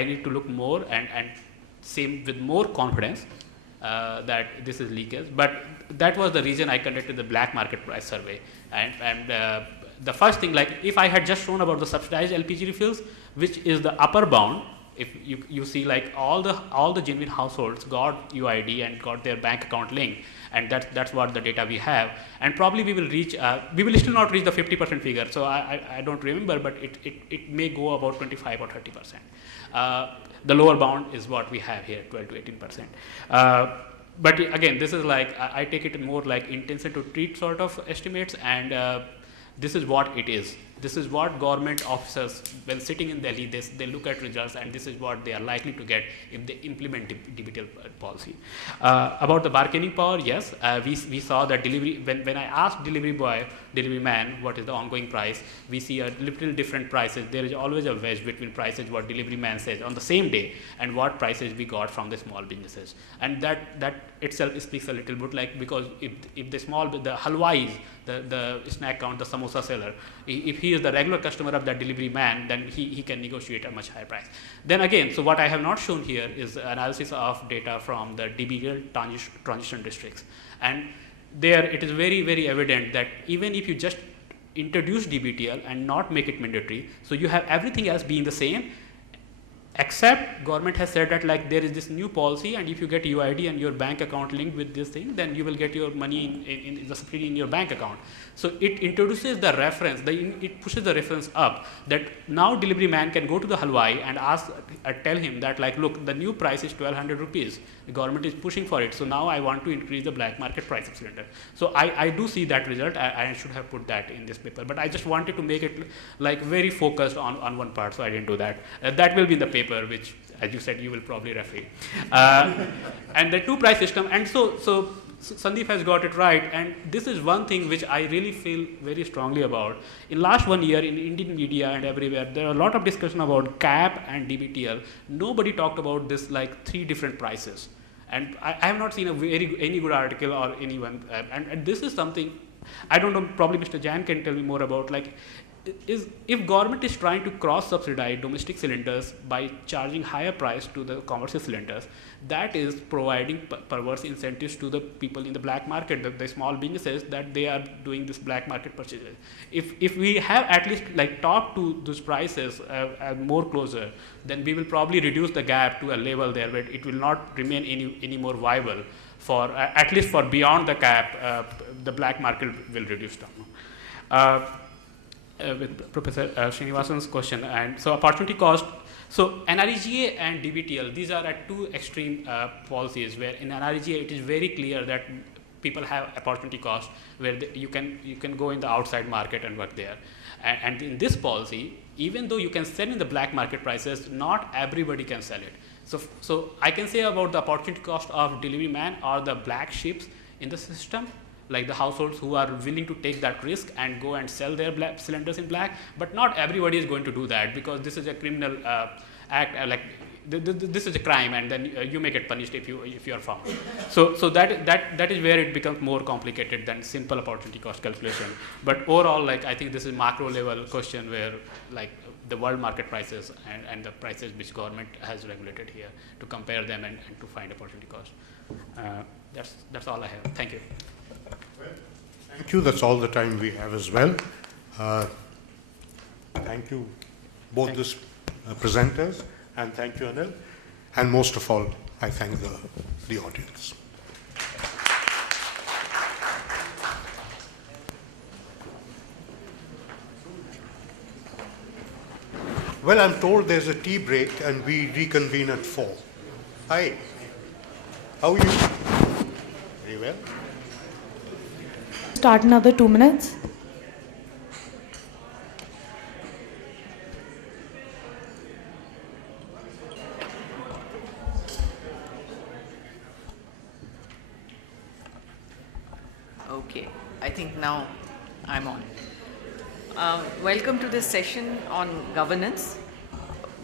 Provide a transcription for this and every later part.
I need to look more and say with more confidence that this is leakage. But that was the reason I conducted the black market price survey. And the first thing, like if I had just shown about the subsidized LPG refills, which is the upper bound, if you see like all the genuine households got UID and got their bank account link, and that's what the data we have, and probably we will reach, we will still not reach the 50% figure, so I don't remember, but it may go about 25 or 30%. The lower bound is what we have here, 12 to 18%. But again, this is like, I take it more like intention to treat sort of estimates, and this is what it is. This is what government officers, when sitting in Delhi, they look at results, and this is what they are likely to get if they implement DBTL policy. About the bargaining power, yes, we saw that delivery, when I asked delivery man, what is the ongoing price, we see a little different prices. There is always a wedge between prices, what delivery man says on the same day, and what prices we got from the small businesses. And that itself speaks a little bit, like, because if the halwais, the snack count, the samosa seller, if he is the regular customer of that delivery man, then he can negotiate a much higher price. Then again, so what I have not shown here is analysis of data from the DBTL transition districts. And there it is very, very evident that even if you just introduce DBTL and not make it mandatory, so you have everything else being the same, except government has said that like there is this new policy, and if you get UID and your bank account linked with this thing, then you will get your money in the subsidy in your bank account. So it introduces the reference, it pushes the reference up, that now delivery man can go to the halwai and ask, tell him that like, look, the new price is 1200 rupees. The government is pushing for it. So now I want to increase the black market price of cylinder. So I do see that result. I should have put that in this paper, but I just wanted to make it like very focused on one part. So I didn't do that. That will be in the paper, which, as you said, you will probably refer. And the two price system, and so Sandeep has got it right, and this is one thing which I really feel very strongly about. In last 1 year, in Indian media and everywhere, there are a lot of discussion about CAP and DBTL. Nobody talked about this like 3 different prices, and I have not seen any good article or anyone. And this is something I don't know. Probably Mr. Jan can tell me more about, like, if government is trying to cross-subsidize domestic cylinders by charging higher price to the commercial cylinders, that is providing perverse incentives to the people in the black market, the small businesses, that they are doing this black market purchases. If we have at least like talked to those prices more closer, then we will probably reduce the gap to a level there where it will not remain any more viable for at least for beyond the cap. The black market will reduce down. With Professor Srinivasan's question, and so opportunity cost. So NREGA and DBTL, these are at 2 extreme policies, where in NREGA it is very clear that people have opportunity cost, where you can go in the outside market and work there. And in this policy, even though you can sell in the black market prices, not everybody can sell it. So I can say about the opportunity cost of delivery man or the black sheeps in the system, like the households who are willing to take that risk and go and sell their black cylinders in black, but not everybody is going to do that, because this is a criminal act, like this is a crime, and then you may get punished if you are found. So that is where it becomes more complicated than simple opportunity cost calculation. But overall, like, I think this is macro level question where like the world market prices and the prices which government has regulated here, to compare them and to find opportunity cost. That's all I have. Thank you. Thank you. That's all the time we have as well. Thank you, both the presenters, and thank you, Anil. And most of all, I thank the audience. Well, I'm told there's a tea break and we reconvene at 4. Hi. How are you? Very well. Start another 2 minutes. Okay, I think now I'm on. Welcome to this session on governance.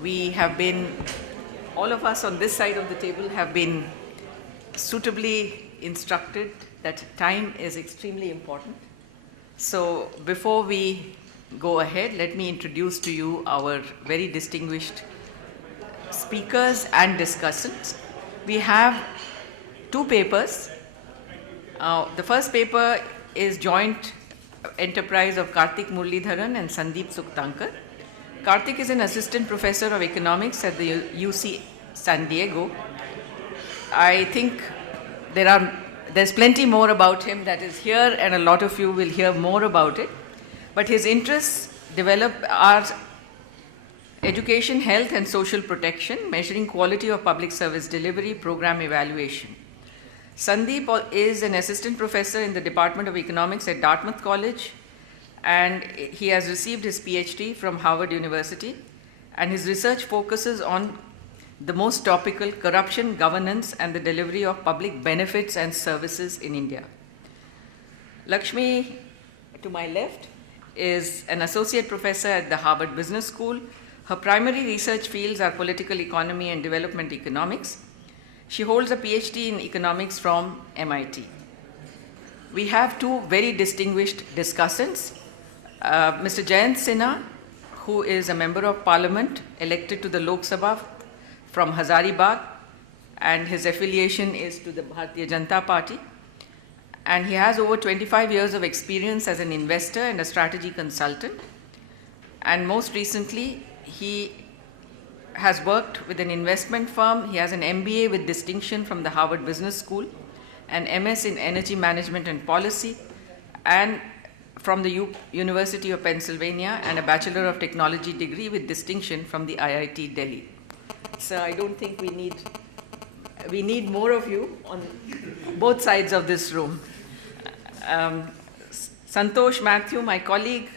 We have been, all of us on this side of the table have been suitably instructed that time is extremely important. So before we go ahead, let me introduce to you our very distinguished speakers and discussants. We have two papers. The first paper is joint enterprise of Karthik Muralidharan and Sandeep Suktankar. Karthik is an assistant professor of economics at the UC San Diego. I think there's plenty more about him that is here, and a lot of you will hear more about it. But his interests are education, health, and social protection, measuring quality of public service delivery, program evaluation. Sandeep is an assistant professor in the Department of Economics at Dartmouth College, and he has received his PhD from Harvard University, and his research focuses on the most topical corruption, governance, and the delivery of public benefits and services in India. Lakshmi, to my left, is an associate professor at the Harvard Business School. Her primary research fields are political economy and development economics. She holds a PhD in economics from MIT. We have two very distinguished discussants. Mr. Jayant Sinha, who is a member of parliament elected to the Lok Sabha from Hazaribagh, and his affiliation is to the Bharatiya Janata Party. And he has over 25 years of experience as an investor and a strategy consultant. And most recently, he has worked with an investment firm. He has an MBA with distinction from the Harvard Business School, an MS in Energy Management and Policy, and from the University of Pennsylvania, and a Bachelor of Technology degree with distinction from the IIT Delhi. So I don't think we need more of you on both sides of this room. Santosh Matthew, my colleague,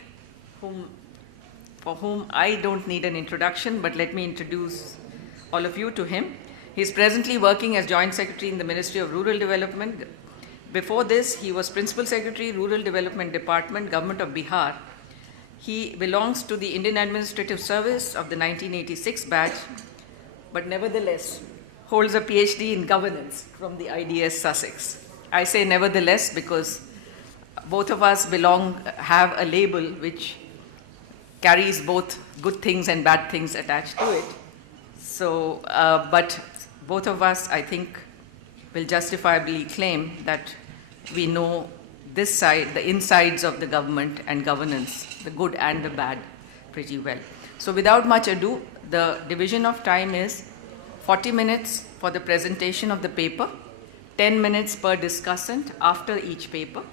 for whom I don't need an introduction, but let me introduce all of you to him. He's presently working as Joint Secretary in the Ministry of Rural Development. Before this, he was Principal Secretary, Rural Development Department, Government of Bihar. He belongs to the Indian Administrative Service of the 1986 batch, but nevertheless holds a PhD in governance from the IDS Sussex. I say nevertheless because both of us have a label which carries both good things and bad things attached to it. So, but both of us, I think, will justifiably claim that we know this side, the insides of the government and governance, the good and the bad, pretty well. So without much ado, the division of time is 40 minutes for the presentation of the paper, 10 minutes per discussant after each paper,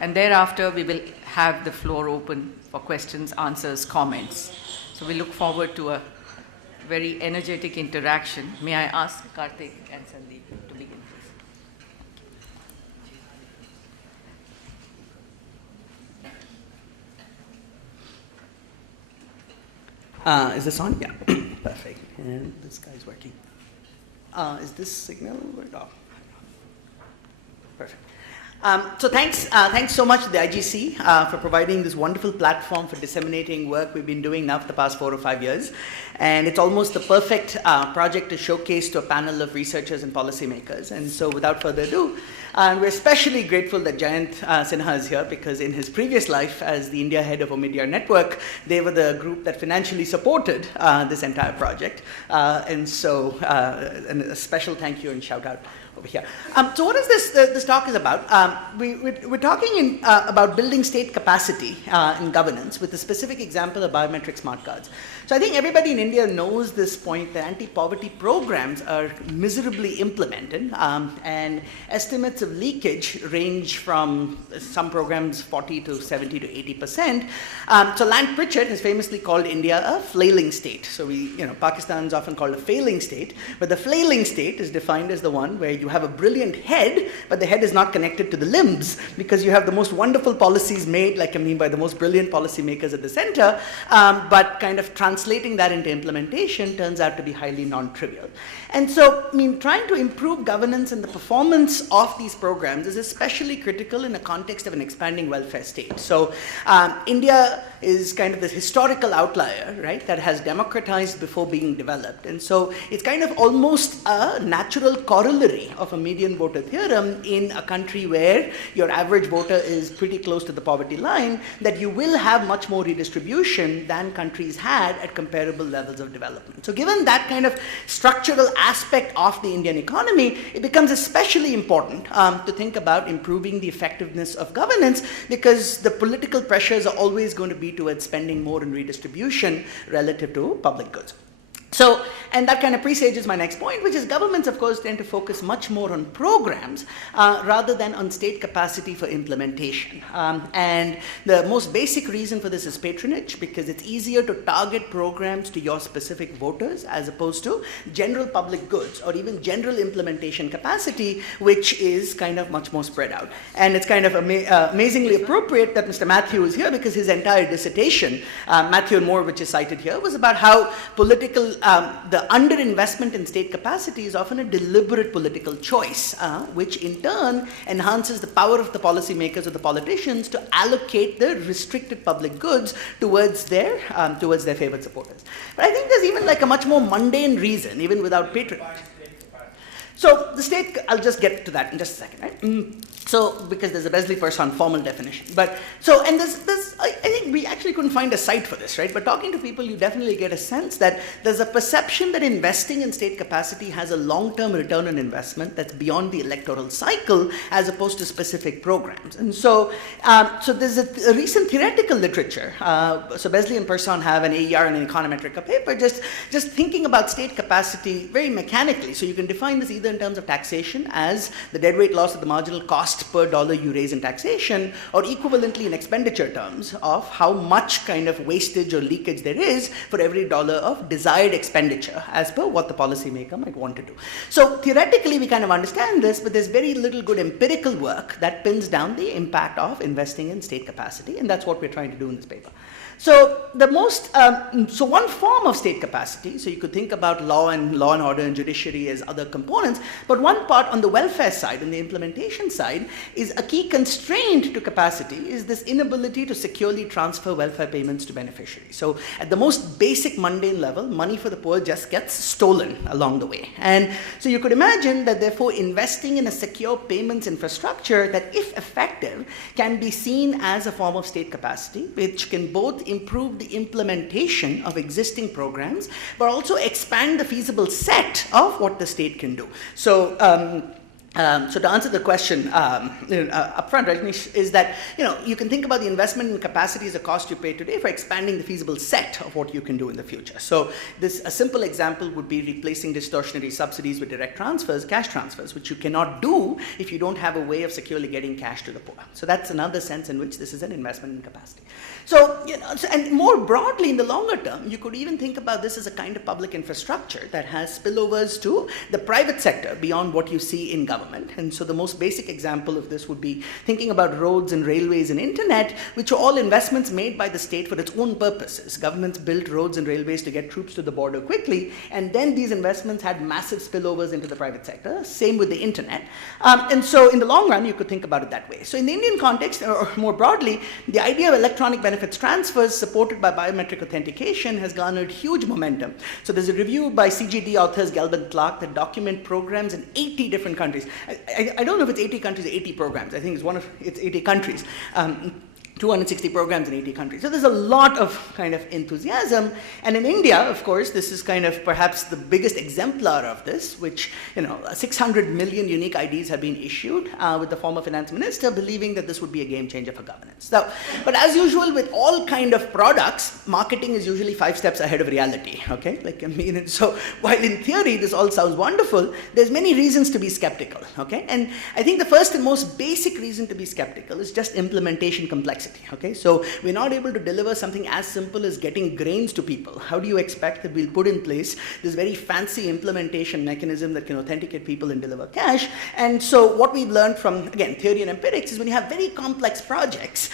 and thereafter we will have the floor open for questions, answers, comments. So we look forward to a very energetic interaction. May I ask Karthik and Sandeep to begin, please. Is this on? Yeah. Perfect. And this guy's working. Is this signal? Oh. Perfect. So thanks so much to the IGC for providing this wonderful platform for disseminating work we've been doing now for the past 4 or 5 years. And it's almost the perfect project to showcase to a panel of researchers and policymakers. And so without further ado, we're especially grateful that Jayant Sinha is here because in his previous life as the India head of Omidyar Network, they were the group that financially supported this entire project. And so and a special thank you and shout out over here. So what is this talk is about? We're talking about building state capacity in governance with a specific example of biometric smart cards. So I think everybody in India knows this point that anti-poverty programs are miserably implemented, and estimates of leakage range from some programs 40 to 70 to 80%. So Lant Pritchard has famously called India a flailing state. So Pakistan is often called a failing state, but the flailing state is defined as the one where you have a brilliant head, but the head is not connected to the limbs because you have the most wonderful policies made, like by the most brilliant policymakers at the center, but kind of translating that into implementation turns out to be highly non-trivial. And so, trying to improve governance and the performance of these programs is especially critical in the context of an expanding welfare state. So, India is kind of this historical outlier, right, that has democratized before being developed. And so it's kind of almost a natural corollary of a median voter theorem in a country where your average voter is pretty close to the poverty line, that you will have much more redistribution than countries had at comparable levels of development. So given that kind of structural aspect of the Indian economy, it becomes especially important to think about improving the effectiveness of governance, because the political pressures are always going to be towards spending more in redistribution relative to public goods. So, and that kind of presages my next point, which is governments, of course, tend to focus much more on programs rather than on state capacity for implementation. And the most basic reason for this is patronage, because it's easier to target programs to your specific voters as opposed to general public goods or even general implementation capacity, which is kind of much more spread out. And it's kind of amazingly appropriate that Mr. Matthew is here, because his entire dissertation, Matthew and Moore, which is cited here, was about how the underinvestment in state capacity is often a deliberate political choice, which in turn enhances the power of the policymakers or the politicians to allocate the restricted public goods towards their favored supporters. But I think there's even like a much more mundane reason, even without patronage. So the state, I'll just get to that in just a second, right? So, because there's a Besley Person formal definition. But, so, and I think we actually couldn't find a site for this, right? But talking to people, you definitely get a sense that there's a perception that investing in state capacity has a long-term return on investment that's beyond the electoral cycle as opposed to specific programs. And so, so there's a recent theoretical literature. So Besley and Person have an AER and an econometrica paper just thinking about state capacity very mechanically. So you can define this either in terms of taxation as the deadweight loss of the marginal cost per dollar you raise in taxation, or equivalently in expenditure terms of how much kind of wastage or leakage there is for every dollar of desired expenditure as per what the policymaker might want to do. So theoretically we kind of understand this, but there's very little good empirical work that pins down the impact of investing in state capacity, and that's what we're trying to do in this paper. So the so one form of state capacity, so you could think about law and order and judiciary as other components, but one part on the welfare side and the implementation side is a key constraint to capacity is this inability to securely transfer welfare payments to beneficiaries. So at the most basic mundane level, money for the poor just gets stolen along the way. And so you could imagine that therefore investing in a secure payments infrastructure that, if effective, can be seen as a form of state capacity, which can both improve the implementation of existing programs, but also expand the feasible set of what the state can do. So, so to answer the question upfront, Rajneesh, is that you can think about the investment in capacity as a cost you pay today for expanding the feasible set of what you can do in the future. So a simple example would be replacing distortionary subsidies with direct transfers, cash transfers, which you cannot do if you don't have a way of securely getting cash to the poor. So that's another sense in which this is an investment in capacity. So, and more broadly in the longer term, you could even think about this as a kind of public infrastructure that has spillovers to the private sector beyond what you see in government. And so the most basic example of this would be thinking about roads and railways and internet, which are all investments made by the state for its own purposes. Governments built roads and railways to get troops to the border quickly, and then these investments had massive spillovers into the private sector. Same with the internet. And so in the long run, you could think about it that way. So in the Indian context, or more broadly, the idea of electronic benefits transfers supported by biometric authentication has garnered huge momentum. So there's a review by CGD authors Gelb and Clark that document programs in 80 different countries. I don't know if it's 80 countries or 80 programs. I think it's 80 countries. 260 programs in 80 countries. So there's a lot of kind of enthusiasm. And in India, of course, this is kind of perhaps the biggest exemplar of this, which, 600 million unique IDs have been issued with the former finance minister believing that this would be a game changer for governance. So, but as usual with all kind of products, marketing is usually 5 steps ahead of reality, okay? So while in theory this all sounds wonderful, there's many reasons to be skeptical, okay? And I think the first and most basic reason to be skeptical is just implementation complexity. Okay, so we're not able to deliver something as simple as getting grains to people. How do you expect that we'll put in place this very fancy implementation mechanism that can authenticate people and deliver cash? And so what we've learned from, again, theory and empirics is when you have very complex projects,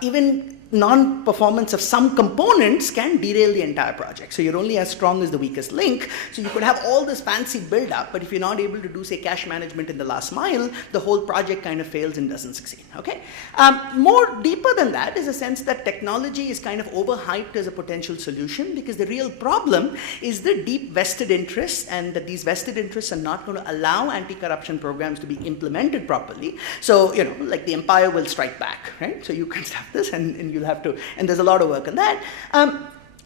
even non-performance of some components can derail the entire project. So you're only as strong as the weakest link. So you could have all this fancy build-up, but if you're not able to do, say, cache management in the last mile, the whole project kind of fails and doesn't succeed, okay? More deeper than that is a sense that technology is kind of overhyped as a potential solution, because the real problem is the deep vested interests, and that these vested interests are not going to allow anti-corruption programs to be implemented properly. So, you know, like the empire will strike back, right? So you can stop this, and you'll have to, and there's a lot of work on that.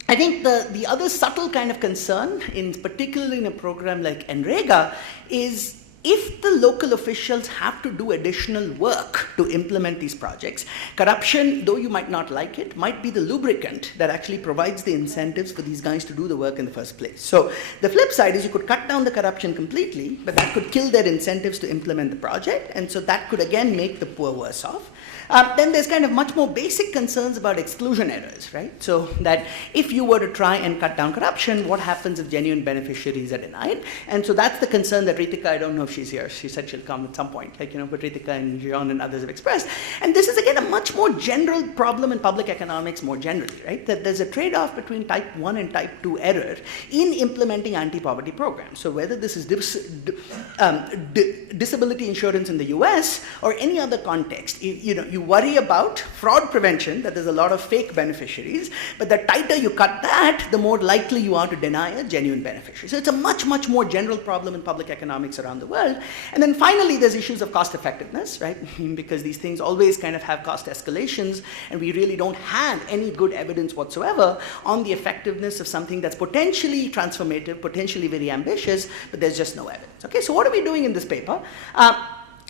I think the other subtle kind of concern, particularly in a program like NREGA, is if the local officials have to do additional work to implement these projects, corruption, though you might not like it, might be the lubricant that actually provides the incentives for these guys to do the work in the first place. So the flip side is you could cut down the corruption completely, but that could kill their incentives to implement the project, and so that could again make the poor worse off. Then there's kind of much more basic concerns about exclusion errors, right? So that if you were to try and cut down corruption, what happens if genuine beneficiaries are denied? And so that's the concern that Ritika, I don't know if she's here, she said she'll come at some point, like, you know, but Ritika and John and others have expressed. And this is again a much more general problem in public economics more generally, right? That there's a trade-off between type 1 and type 2 error in implementing anti-poverty programs. So whether this is disability insurance in the US or any other context, you worry about fraud prevention, that there's a lot of fake beneficiaries, but the tighter you cut that, the more likely you are to deny a genuine beneficiary. So it's a much, much more general problem in public economics around the world. And then finally, there's issues of cost effectiveness, right? Because these things always kind of have cost escalations, and we really don't have any good evidence whatsoever on the effectiveness of something that's potentially transformative, potentially very ambitious, but there's just no evidence. Okay, so what are we doing in this paper?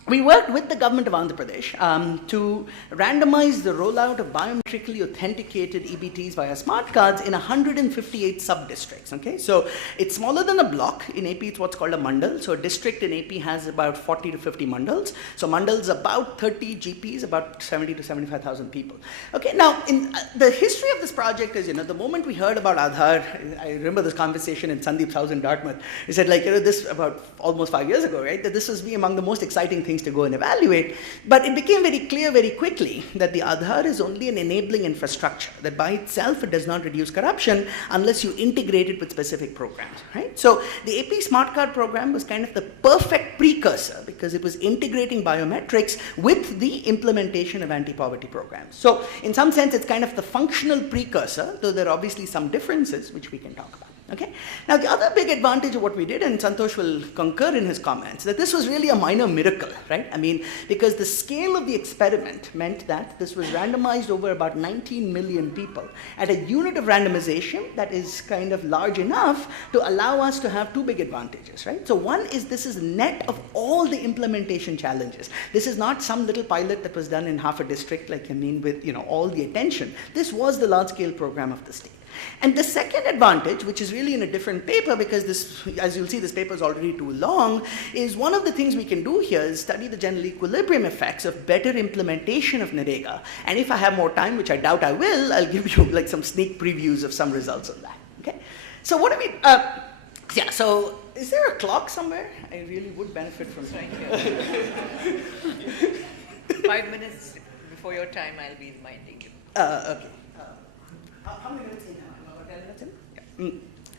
We worked with the government of Andhra Pradesh to randomize the rollout of biometrically authenticated EBTs via smart cards in 158 sub-districts, okay? So it's smaller than a block. In AP, it's what's called a mandal. So a district in AP has about 40 to 50 mandals. So mandals about 30 GPs, about 70 to 75,000 people. Okay, now in the history of this project is, the moment we heard about Aadhaar, I remember this conversation in Sandeep's house in Dartmouth. He said, this about almost 5 years ago, right? That this was among the most exciting things to go and evaluate, but it became very clear very quickly that the Aadhaar is only an enabling infrastructure, that by itself it does not reduce corruption unless you integrate it with specific programs, right? So the AP Smart Card program was kind of the perfect precursor because it was integrating biometrics with the implementation of anti-poverty programs. So in some sense, it's kind of the functional precursor, though there are obviously some differences which we can talk about. Okay. Now, the other big advantage of what we did, and Santosh will concur in his comments, that this was really a minor miracle, right? I mean, because the scale of the experiment meant that this was randomized over about 19 million people at a unit of randomization that is kind of large enough to allow us to have two big advantages, right? So one is this is net of all the implementation challenges. This is not some little pilot that was done in half a district, with, all the attention. This was the large-scale program of the state. And the second advantage, which is really in a different paper, because this, as you'll see, this paper is already too long, is one of the things we can do here is study the general equilibrium effects of better implementation of NREGA. And if I have more time, which I doubt I will, I'll give you some sneak previews of some results on that. Okay. So what do we? Yeah. So is there a clock somewhere? I really would benefit from right here. 5 minutes before your time, I'll be reminding you. Okay. How many minutes in? About 10 minutes in? Yeah.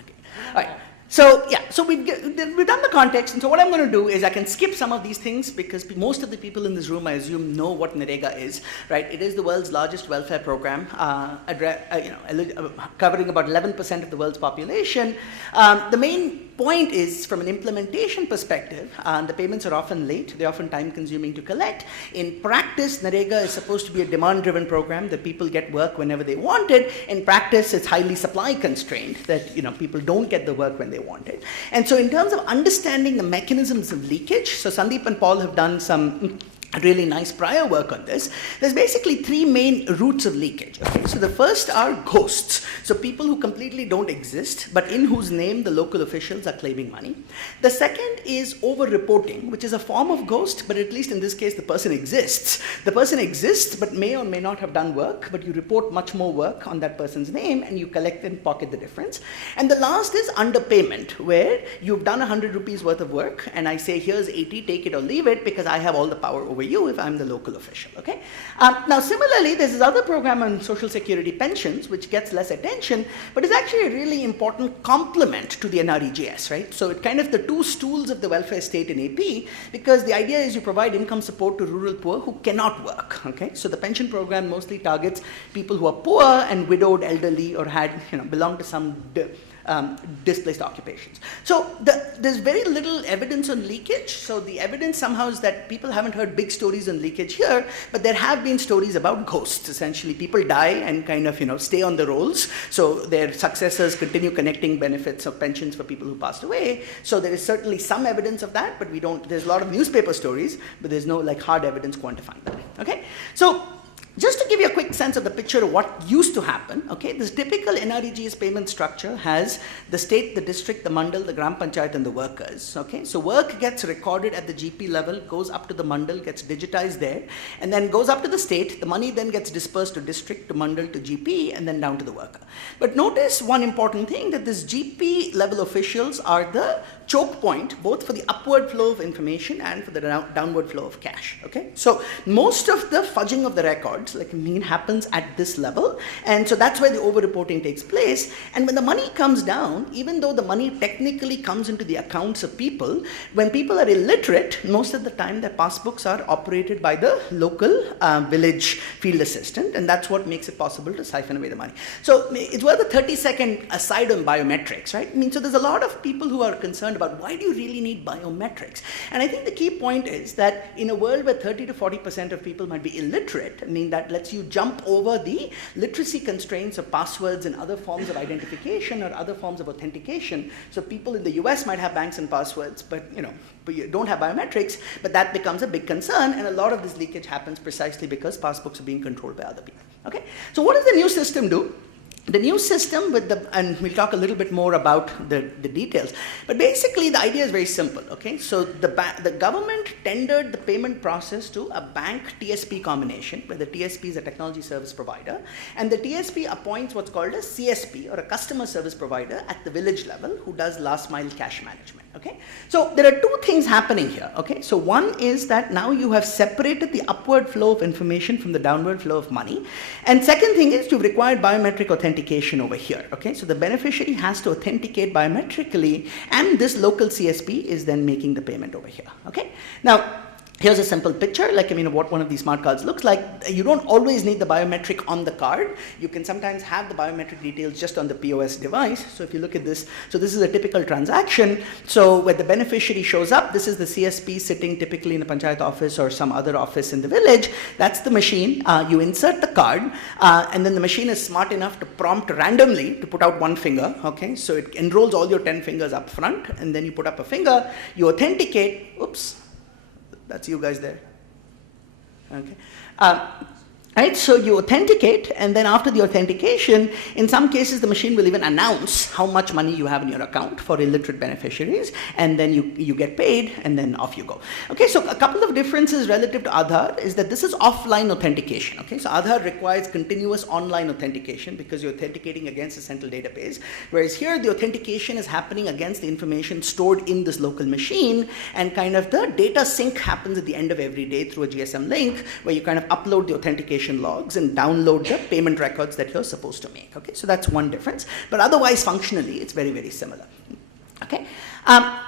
Okay. All right. So we've done the context, and so what I'm going to do is I can skip some of these things because most of the people in this room, I assume, know what NREGA is, right? It is the world's largest welfare program, covering about 11% of the world's population. The main point is, from an implementation perspective, the payments are often late. They're often time-consuming to collect. In practice, NREGA is supposed to be a demand-driven program that people get work whenever they want it. In practice, it's highly supply-constrained, that people don't get the work when they want it. And so in terms of understanding the mechanisms of leakage, so Sandeep and Paul have done some really nice prior work on this. There's basically three main routes of leakage. Okay? So the first are ghosts. So people who completely don't exist, but in whose name the local officials are claiming money. The second is over-reporting, which is a form of ghost, but at least in this case, the person exists. The person exists, but may or may not have done work, but you report much more work on that person's name, and you collect and pocket the difference. And the last is underpayment, where you've done 100 rupees worth of work, and I say, here's 80, take it or leave it, because I have all the power over over you if I'm the local official, okay? Now, similarly, there's this other program on social security pensions, which gets less attention, but is actually a really important complement to the NREGS, right? So it kind of the two stools of the welfare state in AP, because the idea is you provide income support to rural poor who cannot work, okay? So the pension program mostly targets people who are poor and widowed, elderly, or had, belong to some displaced occupations. So there's very little evidence on leakage. So the evidence somehow is that people haven't heard big stories on leakage here, but there have been stories about ghosts. Essentially, people die and kind of, stay on the rolls. So their successors continue connecting benefits of pensions for people who passed away. So there is certainly some evidence of that, but there's a lot of newspaper stories, but there's no like hard evidence quantifying that, okay? So just to give you a quick sense of the picture of what used to happen, okay, this typical NREGS payment structure has the state, the district, the mandal, the gram panchayat, and the workers, okay? So work gets recorded at the GP level, goes up to the mandal, gets digitized there, and then goes up to the state. The money then gets dispersed to district, to mandal, to GP, and then down to the worker. But notice one important thing, that this GP level officials are the choke point, both for the upward flow of information and for the downward flow of cash, okay? So most of the fudging of the records, happens at this level, and so that's where the over-reporting takes place. And when the money comes down, even though the money technically comes into the accounts of people, when people are illiterate, most of the time their passbooks are operated by the local village field assistant, and that's what makes it possible to siphon away the money. So it's worth a 30-second aside on biometrics, right? So there's a lot of people who are concerned about why do you really need biometrics? And I think the key point is that in a world where 30 to 40% of people might be illiterate, that lets you jump over the literacy constraints of passwords and other forms of identification or other forms of authentication. So people in the US might have banks and passwords, but you don't have biometrics, but that becomes a big concern, and a lot of this leakage happens precisely because passbooks are being controlled by other people, okay? So what does the new system do? The new system and we'll talk a little bit more about the details, but basically the idea is very simple, okay? So the government tendered the payment process to a bank TSP combination, where the TSP is a technology service provider, and the TSP appoints what's called a CSP, or a customer service provider, at the village level, who does last mile cash management, okay? So there are two things happening here, okay? So one is that now you have separated the upward flow of information from the downward flow of money, and second thing is you've required biometric authentication over here, okay? So the beneficiary has to authenticate biometrically, and this local CSP is then making the payment over here, okay? Now, here's a simple picture, what one of these smart cards looks like. You don't always need the biometric on the card. You can sometimes have the biometric details just on the POS device. So if you look at this, so this is a typical transaction. So when the beneficiary shows up, this is the CSP sitting typically in the panchayat office or some other office in the village. That's the machine. You insert the card, and then the machine is smart enough to prompt randomly to put out one finger, okay? So it enrolls all your 10 fingers up front, and then you put up a finger, you authenticate, oops, that's you guys there, okay? Right, so you authenticate, and then after the authentication, in some cases the machine will even announce how much money you have in your account for illiterate beneficiaries, and then you get paid, and then off you go. Okay, so a couple of differences relative to Aadhaar is that this is offline authentication, okay? So Aadhaar requires continuous online authentication because you're authenticating against a central database, whereas here the authentication is happening against the information stored in this local machine, and kind of the data sync happens at the end of every day through a GSM link, where you kind of upload the authentication logs and download the payment records that you're supposed to make, okay? So that's one difference, but otherwise functionally it's very, very similar, okay?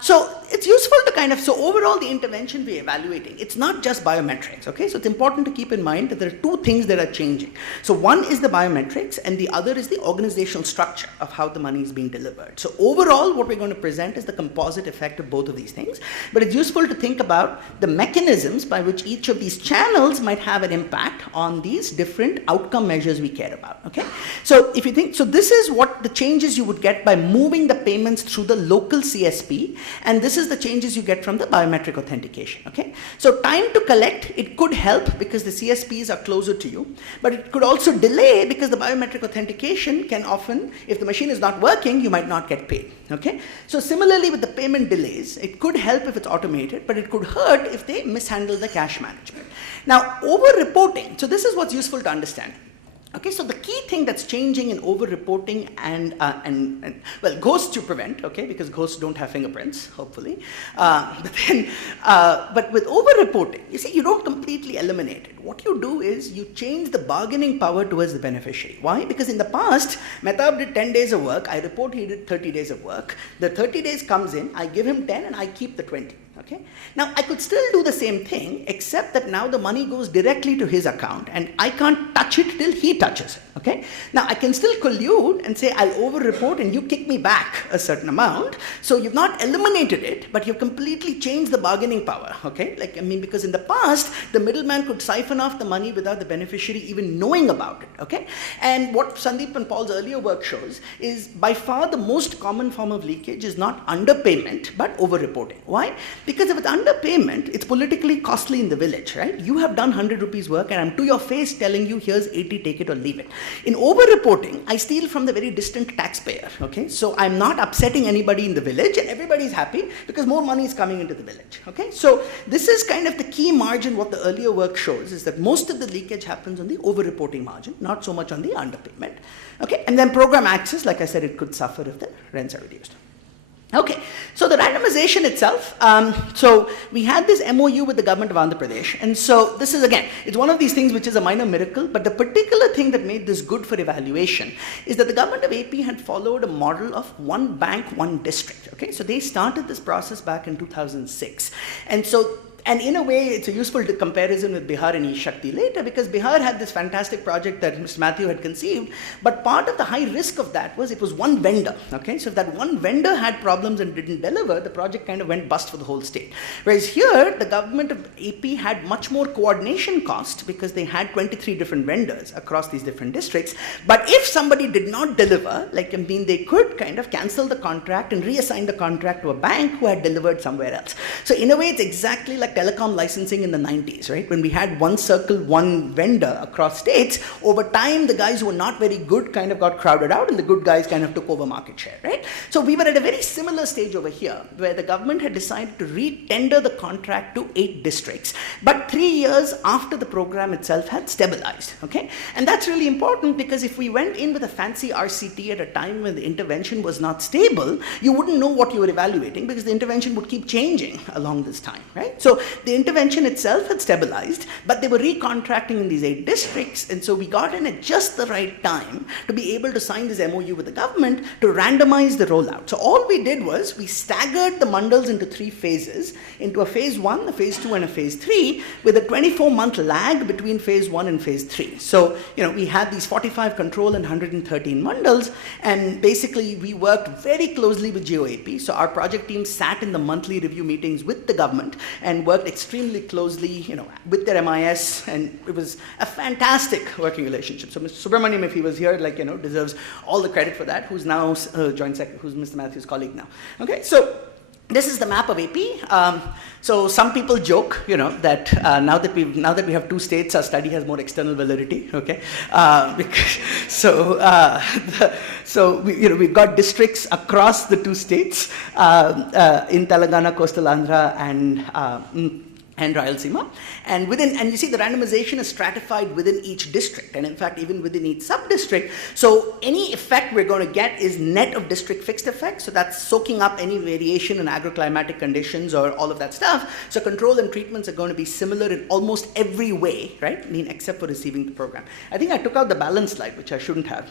So it's useful to so overall the intervention we're evaluating, it's not just biometrics, okay? So it's important to keep in mind that there are two things that are changing. So one is the biometrics, and the other is the organizational structure of how the money is being delivered. So overall what we're going to present is the composite effect of both of these things, but it's useful to think about the mechanisms by which each of these channels might have an impact on these different outcome measures we care about, okay? So if you think, so this is what the changes you would get by moving the payments through the local CSP, and this is the changes you get from the biometric authentication, okay? So time to collect, it could help because the CSPs are closer to you, but it could also delay because the biometric authentication can often, if the machine is not working, you might not get paid, okay? So similarly with the payment delays, it could help if it's automated, but it could hurt if they mishandle the cash management. Now, over-reporting, so this is what's useful to understand. Okay, so the key thing that's changing in over-reporting and well, ghosts you prevent, okay, because ghosts don't have fingerprints, hopefully. But with over-reporting, you see, you don't completely eliminate it. What you do is you change the bargaining power towards the beneficiary. Why? Because in the past, Mehtab did 10 days of work. I report he did 30 days of work. The 30 days comes in, I give him 10 and I keep the 20. Okay? Now, I could still do the same thing, except that now the money goes directly to his account and I can't touch it till he touches it. Okay? Now, I can still collude and say, I'll over-report and you kick me back a certain amount. So you've not eliminated it, but you've completely changed the bargaining power. Okay? Like, I mean, because in the past, the middleman could siphon off the money without the beneficiary even knowing about it. Okay? And what Sandeep and Paul's earlier work shows is by far the most common form of leakage is not underpayment, but over-reporting. Why? Because if it's underpayment, it's politically costly in the village, right? You have done 100 rupees work and I'm to your face telling you, here's 80, take it or leave it. In over-reporting, I steal from the very distant taxpayer, okay? So I'm not upsetting anybody in the village and everybody's happy because more money is coming into the village, okay? So this is kind of the key margin. What the earlier work shows is that most of the leakage happens on the over-reporting margin, not so much on the underpayment, okay? And then program access, like I said, it could suffer if the rents are reduced. Okay, so the randomization itself, so we had this MOU with the government of Andhra Pradesh, and so this is again, it's one of these things which is a minor miracle, but the particular thing that made this good for evaluation is that the government of AP had followed a model of one bank, one district, okay, so they started this process back in 2006, and so and in a way, it's a useful comparison with Bihar and E-Shakti later because Bihar had this fantastic project that Mr. Matthew had conceived, but part of the high risk of that was it was one vendor, okay? So if that one vendor had problems and didn't deliver, the project kind of went bust for the whole state. Whereas here, the government of AP had much more coordination cost because they had 23 different vendors across these different districts. But if somebody did not deliver, like I mean, they could kind of cancel the contract and reassign the contract to a bank who had delivered somewhere else. So in a way, it's exactly like telecom licensing in the 90s, right? When we had one circle, one vendor across states, over time, the guys who were not very good kind of got crowded out and the good guys kind of took over market share, right? So we were at a very similar stage over here where the government had decided to re-tender the contract to 8 districts, but 3 years after the program itself had stabilized, okay? And that's really important because if we went in with a fancy RCT at a time when the intervention was not stable, you wouldn't know what you were evaluating because the intervention would keep changing along this time, right? So the intervention itself had stabilized, but they were recontracting in these 8 districts, and so we got in at just the right time to be able to sign this MOU with the government to randomize the rollout. So all we did was we staggered the mandals into 3 phases, into a phase 1, a phase 2, and a phase 3, with a 24-month lag between phase 1 and phase 3. So, you know, we had these 45 control and 113 mandals, and basically we worked very closely with GOAP. So our project team sat in the monthly review meetings with the government and worked extremely closely, you know, with their MIS, and it was a fantastic working relationship. So Mr. Subramaniam, if he was here, like, you know, deserves all the credit for that, who's now joint secretary, who's Mr. Matthew's colleague now. Okay, so this is the map of AP. So some people joke, you know, that now that we have 2 states, our study has more external validity. Okay, so we've got districts across the 2 states in Telangana, coastal Andhra, and Rayalaseema, and you see the randomization is stratified within each district, and in fact even within each sub-district. So any effect we're going to get is net of district fixed effect, so that's soaking up any variation in agroclimatic conditions or all of that stuff. So control and treatments are going to be similar in almost every way, right? I mean, except for receiving the program. I think I took out the balance slide, which I shouldn't have.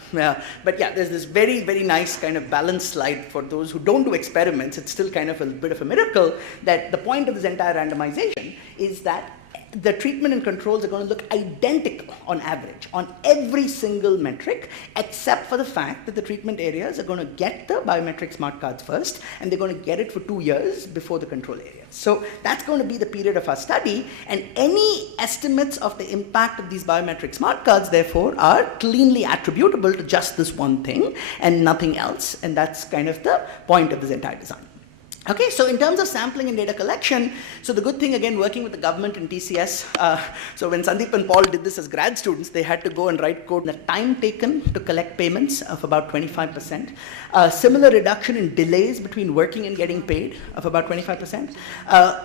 But yeah, there's this very, very nice kind of balance slide for those who don't do experiments. It's still kind of a bit of a miracle that the point of this entire randomization is that the treatment and controls are going to look identical on average on every single metric, except for the fact that the treatment areas are going to get the biometric smart cards first, and they're going to get it for 2 years before the control areas. So that's going to be the period of our study, and any estimates of the impact of these biometric smart cards, therefore, are cleanly attributable to just this one thing and nothing else, and that's kind of the point of this entire design. Okay, so in terms of sampling and data collection, so the good thing, again, working with the government and TCS, so when Sandeep and Paul did this as grad students, they had to go and write code. The time taken to collect payments of about 25%. Similar reduction in delays between working and getting paid of about 25%.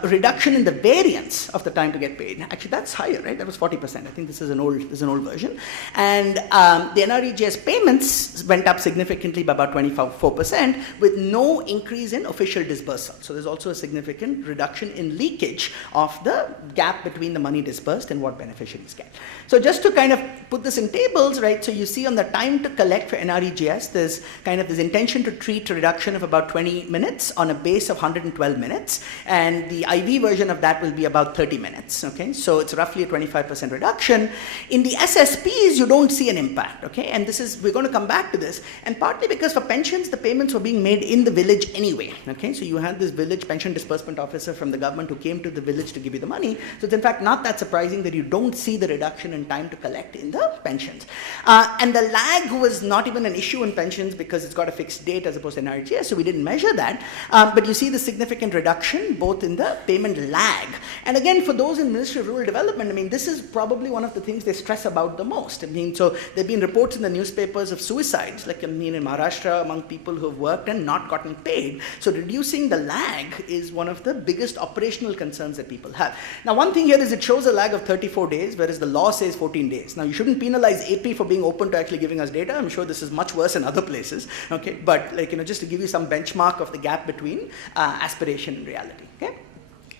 Reduction in the variance of the time to get paid. Actually, that's higher, right? That was 40%. I think this is an old version. And the NREGS payments went up significantly by about 24% with no increase in official disbursement. So there's also a significant reduction in leakage of the gap between the money disbursed and what beneficiaries get. So just to kind of put this in tables, right, so you see on the time to collect for NREGS, there's kind of this intention to treat reduction of about 20 minutes on a base of 112 minutes, and the IV version of that will be about 30 minutes, okay? So it's roughly a 25% reduction. In the SSPs, you don't see an impact, okay? And this is, we're going to come back to this, and partly because for pensions, the payments were being made in the village anyway, okay? So you had this village pension disbursement officer from the government who came to the village to give you the money. So it's in fact not that surprising that you don't see the reduction in time to collect in the pensions. And the lag was not even an issue in pensions because it's got a fixed date as opposed to NRGS, so we didn't measure that. But you see the significant reduction both in the payment lag. And again, for those in Ministry of Rural Development, I mean, this is probably one of the things they stress about the most. I mean, so there have been reports in the newspapers of suicides, like I mean in Maharashtra among people who have worked and not gotten paid. So reducing the lag is one of the biggest operational concerns that people have. Now, one thing here is it shows a lag of 34 days, whereas the law says 14 days. Now, you shouldn't penalize AP for being open to actually giving us data. I'm sure this is much worse in other places, okay? But like, you know, just to give you some benchmark of the gap between aspiration and reality, okay?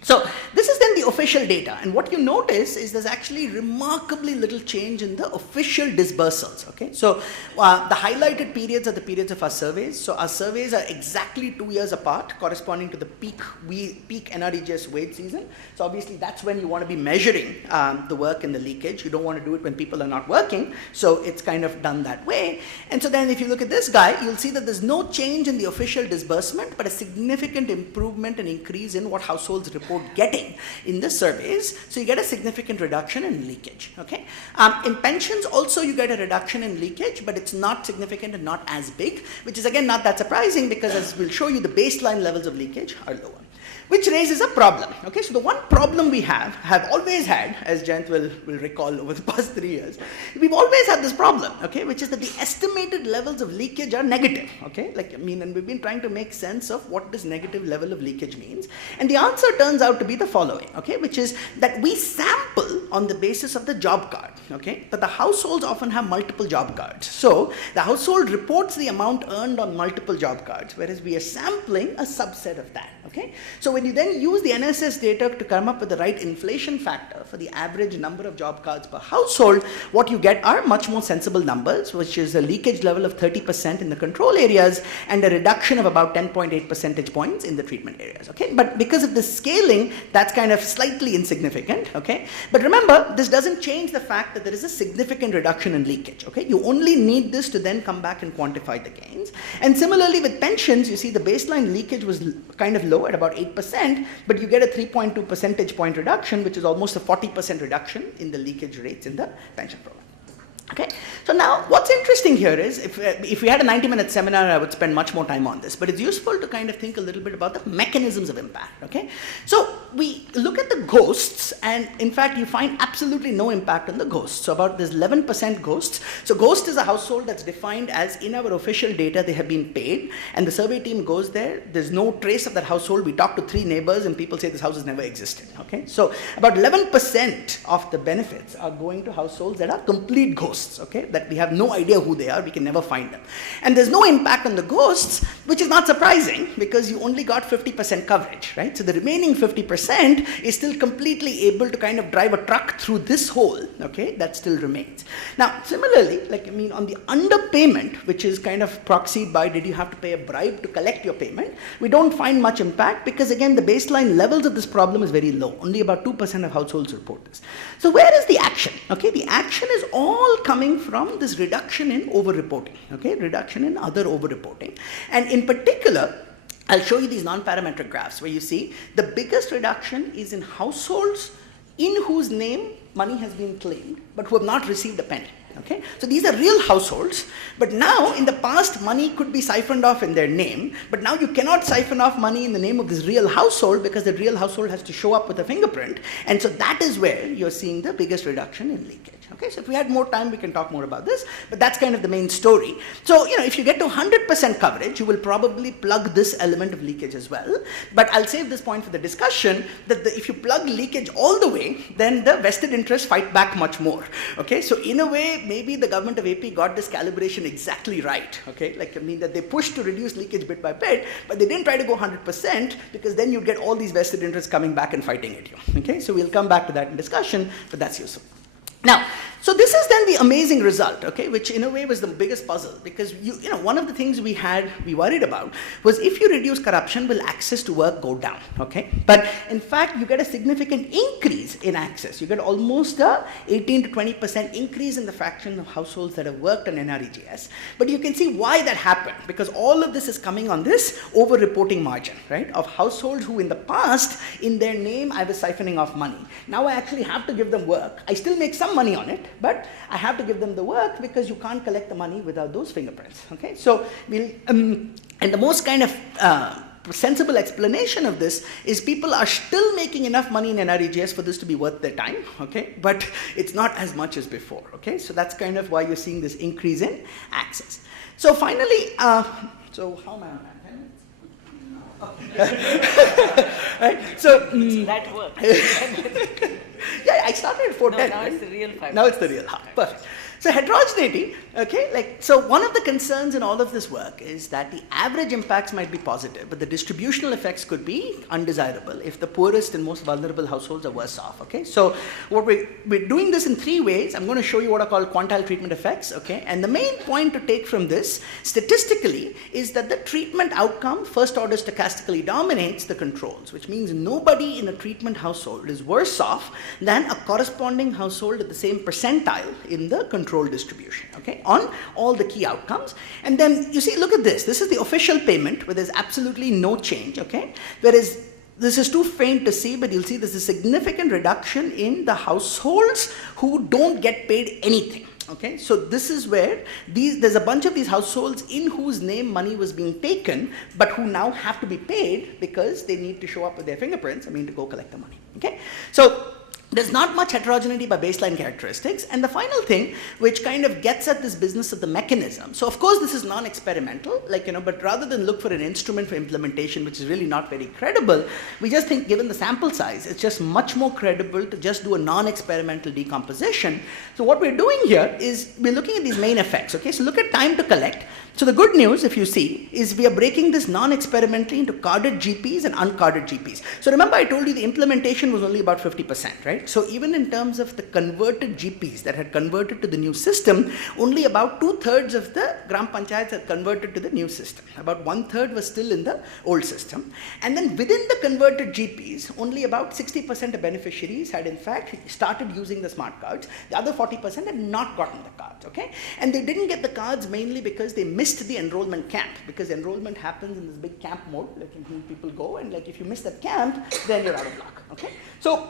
So this is then the official data, and what you notice is there's actually remarkably little change in the official disbursals, okay? So the highlighted periods are the periods of our surveys. So our surveys are exactly 2 years apart, corresponding to the peak NREGS wage season. So obviously that's when you want to be measuring the work and the leakage. You don't want to do it when people are not working, so it's kind of done that way. And so then if you look at this guy, you'll see that there's no change in the official disbursement, but a significant improvement and increase in what households report getting in the surveys. So you get a significant reduction in leakage, okay? In pensions also you get a reduction in leakage, but it's not significant and not as big, which is again not that surprising because as we'll show you, the baseline levels of leakage are lower, which raises a problem, okay? So the one problem we have always had, as Jayant will recall over the past 3 years, we've always had this problem, okay, which is that the estimated levels of leakage are negative, okay? Like, I mean, and we've been trying to make sense of what this negative level of leakage means. And the answer turns out to be the following, okay, which is that we sample on the basis of the job card, okay? But the households often have multiple job cards. So the household reports the amount earned on multiple job cards, whereas we are sampling a subset of that, okay? So when you then use the NSS data to come up with the right inflation factor for the average number of job cards per household, what you get are much more sensible numbers, which is a leakage level of 30% in the control areas and a reduction of about 10.8 percentage points in the treatment areas, okay? But because of the scaling, that's kind of slightly insignificant, okay? But remember, this doesn't change the fact that there is a significant reduction in leakage, okay? You only need this to then come back and quantify the gains. And similarly with pensions, you see the baseline leakage was kind of low at about 8%, but you get a 3.2 percentage point reduction, which is almost a 40% reduction in the leakage rates in the pension program. Okay, so now what's interesting here is, if we had a 90-minute seminar, I would spend much more time on this, but it's useful to kind of think a little bit about the mechanisms of impact, okay? So we look at the ghosts, and in fact, you find absolutely no impact on the ghosts. So about this 11% ghosts. So ghost is a household that's defined as in our official data, they have been paid, and the survey team goes there, there's no trace of that household. We talk to 3 neighbors, and people say this house has never existed, okay? So about 11% of the benefits are going to households that are complete ghosts. Okay, that we have no idea who they are, we can never find them. And there's no impact on the ghosts, which is not surprising because you only got 50% coverage, right? So the remaining 50% is still completely able to kind of drive a truck through this hole, okay, that still remains. Now, similarly, like, I mean, on the underpayment, which is kind of proxied by did you have to pay a bribe to collect your payment, we don't find much impact because, again, the baseline levels of this problem is very low. Only about 2% of households report this. So where is the action? Okay, the action is all coming from this reduction in over-reporting, okay, reduction in other over-reporting. And in particular, I'll show you these non-parametric graphs where you see the biggest reduction is in households in whose name money has been claimed, but who have not received a penny. Okay? So these are real households, but now in the past money could be siphoned off in their name, but now you cannot siphon off money in the name of this real household because the real household has to show up with a fingerprint, and so that is where you're seeing the biggest reduction in leakage. Okay, so if we had more time, we can talk more about this, but that's kind of the main story. So, if you get to 100% coverage, you will probably plug this element of leakage as well, but I'll save this point for the discussion, that if you plug leakage all the way, then the vested interests fight back much more. Okay, so in a way, maybe the government of AP got this calibration exactly right. Okay, that they pushed to reduce leakage bit by bit, but they didn't try to go 100% because then you'd get all these vested interests coming back and fighting at you. Okay, so we'll come back to that in discussion, but that's useful. Now, so this is then the amazing result, okay, which in a way was the biggest puzzle, because one of the things we worried about was if you reduce corruption, will access to work go down, okay? But in fact, you get a significant increase in access. You get almost a 18 to 20% increase in the fraction of households that have worked on NREGS. But you can see why that happened, because all of this is coming on this over-reporting margin, right, of households who in the past, in their name, I was siphoning off money. Now I actually have to give them work. I still make some money on it, but I have to give them the work because you can't collect the money without those fingerprints. Okay, so we'll and the most kind of sensible explanation of this is people are still making enough money in NREGS for this to be worth their time. Okay, but it's not as much as before. Okay, so that's kind of why you're seeing this increase in access. So finally, so how am I on that? Right, so that works. Yeah, I started at 4:10. No, now it's the real 5. Now it's the real half. Perfect. So heterogeneity, okay, so one of the concerns in all of this work is that the average impacts might be positive, but the distributional effects could be undesirable if the poorest and most vulnerable households are worse off, okay? So what we're doing this in 3 ways. I'm going to show you what are called quantile treatment effects, okay? And the main point to take from this, statistically, is that the treatment outcome first order stochastically dominates the controls, which means nobody in a treatment household is worse off than a corresponding household at the same percentile in the control distribution, okay, on all the key outcomes. And then you see, look at this. This is the official payment where there's absolutely no change, okay? Whereas this is too faint to see, but you'll see there's a significant reduction in the households who don't get paid anything. Okay, so this is where there's a bunch of these households in whose name money was being taken, but who now have to be paid because they need to show up with their fingerprints, to go collect the money. Okay, so there's not much heterogeneity by baseline characteristics. And the final thing, which kind of gets at this business of the mechanism. So of course this is non-experimental, but rather than look for an instrument for implementation, which is really not very credible, we just think given the sample size, it's just much more credible to just do a non-experimental decomposition. So what we're doing here is we're looking at these main effects, okay? So look at time to collect. So the good news, if you see, is we are breaking this non-experimentally into carded GPs and uncarded GPs. So remember I told you the implementation was only about 50%, right? So even in terms of the converted GPs that had converted to the new system, only about 2/3 of the Gram Panchayats had converted to the new system. About 1/3 was still in the old system. And then within the converted GPs, only about 60% of beneficiaries had in fact started using the smart cards. The other 40% had not gotten the cards, okay? And they didn't get the cards mainly because they missed the enrollment camp, because enrollment happens in this big camp mode, people go, and if you miss that camp, then you're out of luck, okay? So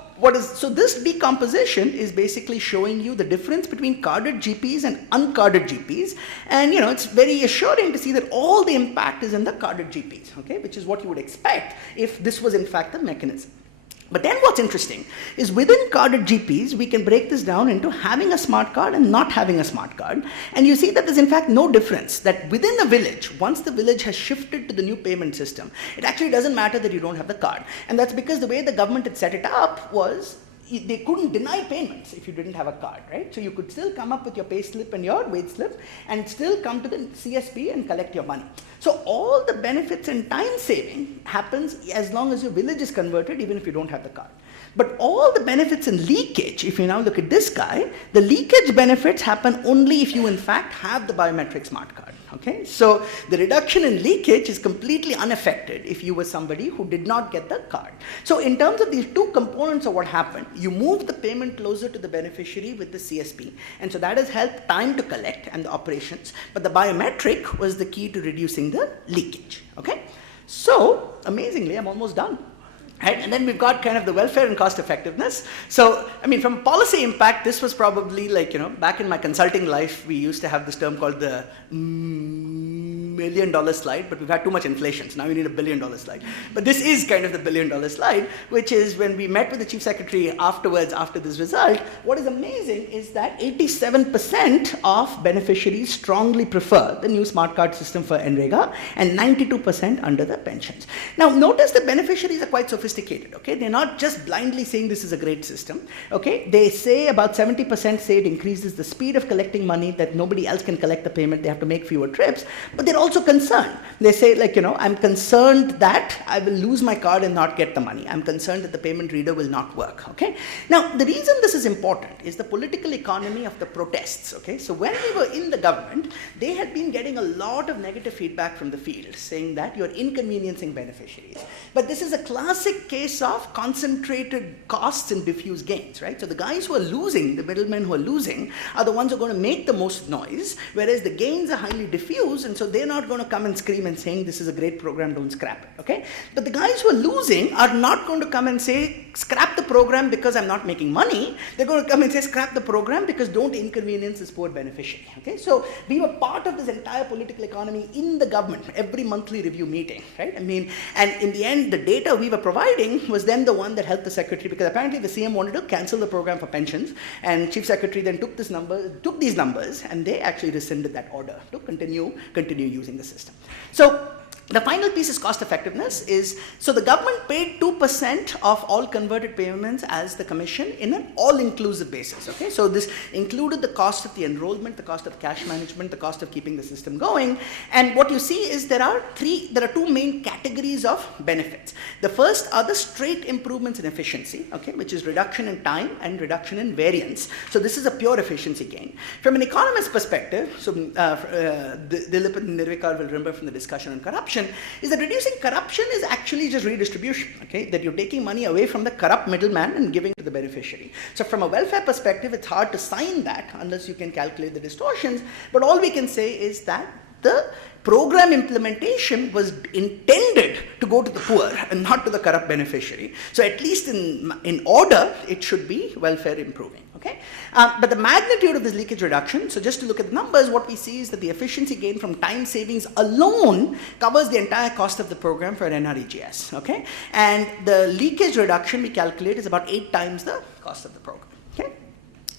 this decomposition is basically showing you the difference between carded GPs and uncarded GPs, and it's very assuring to see that all the impact is in the carded GPs, okay, which is what you would expect if this was in fact the mechanism. But then what's interesting is within carded GPs, we can break this down into having a smart card and not having a smart card. And you see that there's in fact no difference, that within the village, once the village has shifted to the new payment system, it actually doesn't matter that you don't have the card. And that's because the way the government had set it up was they couldn't deny payments if you didn't have a card, right? So you could still come up with your pay slip and your wage slip and still come to the CSP and collect your money. So all the benefits and time saving happens as long as your village is converted, even if you don't have the card. But all the benefits in leakage, if you now look at this guy, the leakage benefits happen only if you in fact have the biometric smart card. Okay, so the reduction in leakage is completely unaffected if you were somebody who did not get the card. So in terms of these two components of what happened, you move the payment closer to the beneficiary with the CSP, and so that has helped time to collect and the operations, but the biometric was the key to reducing the leakage. Okay, so amazingly, I'm almost done. Right? And then we've got kind of the welfare and cost effectiveness. So, I mean, from policy impact, this was probably like, back in my consulting life, we used to have this term called the $1 million slide, but we've had too much inflation, so now we need $1 billion slide. But this is kind of the $1 billion slide, which is when we met with the chief secretary afterwards, after this result, what is amazing is that 87% of beneficiaries strongly prefer the new smart card system for NREGA and 92% under the pensions. Now, notice the beneficiaries are quite sophisticated. Okay, they're not just blindly saying this is a great system. Okay, they say about 70% say it increases the speed of collecting money, that nobody else can collect the payment, they have to make fewer trips, but they're also concerned. They say like, I'm concerned that I will lose my card and not get the money. I'm concerned that the payment reader will not work. Okay, now the reason this is important is the political economy of the protests. Okay, so when we were in the government, they had been getting a lot of negative feedback from the field saying that you're inconveniencing beneficiaries. But this is a classic case of concentrated costs and diffuse gains, right? So the guys who are losing, the middlemen who are losing, are the ones who are going to make the most noise, whereas the gains are highly diffuse, and so they're not going to come and scream and saying this is a great program, don't scrap it, okay? But the guys who are losing are not going to come and say scrap the program because I'm not making money. They're going to come and say scrap the program because don't inconvenience this poor beneficiary, okay? So we were part of this entire political economy in the government, every monthly review meeting, right? I mean, and in the end, the data we were providing was then the one that helped the secretary, because apparently the CM wanted to cancel the program for pensions, and chief secretary then took these numbers, and they actually rescinded that order to continue using the system. So the final piece is cost effectiveness. So the government paid 2% of all converted payments as the commission in an all-inclusive basis. Okay, so this included the cost of the enrollment, the cost of cash management, the cost of keeping the system going. And what you see is there are two main categories of benefits. The first are the straight improvements in efficiency, okay, which is reduction in time and reduction in variance. So this is a pure efficiency gain. From an economist perspective, so Dilip and Nirvikar will remember from the discussion on corruption, is that reducing corruption is actually just redistribution, okay? That you're taking money away from the corrupt middleman and giving to the beneficiary. So from a welfare perspective, it's hard to sign that unless you can calculate the distortions, but all we can say is that the program implementation was intended to go to the poor and not to the corrupt beneficiary. So at least in order, it should be welfare improving. Okay? But the magnitude of this leakage reduction, so just to look at the numbers, what we see is that the efficiency gain from time savings alone covers the entire cost of the program for an NREGS. Okay? And the leakage reduction we calculate is about 8 times the cost of the program. Okay?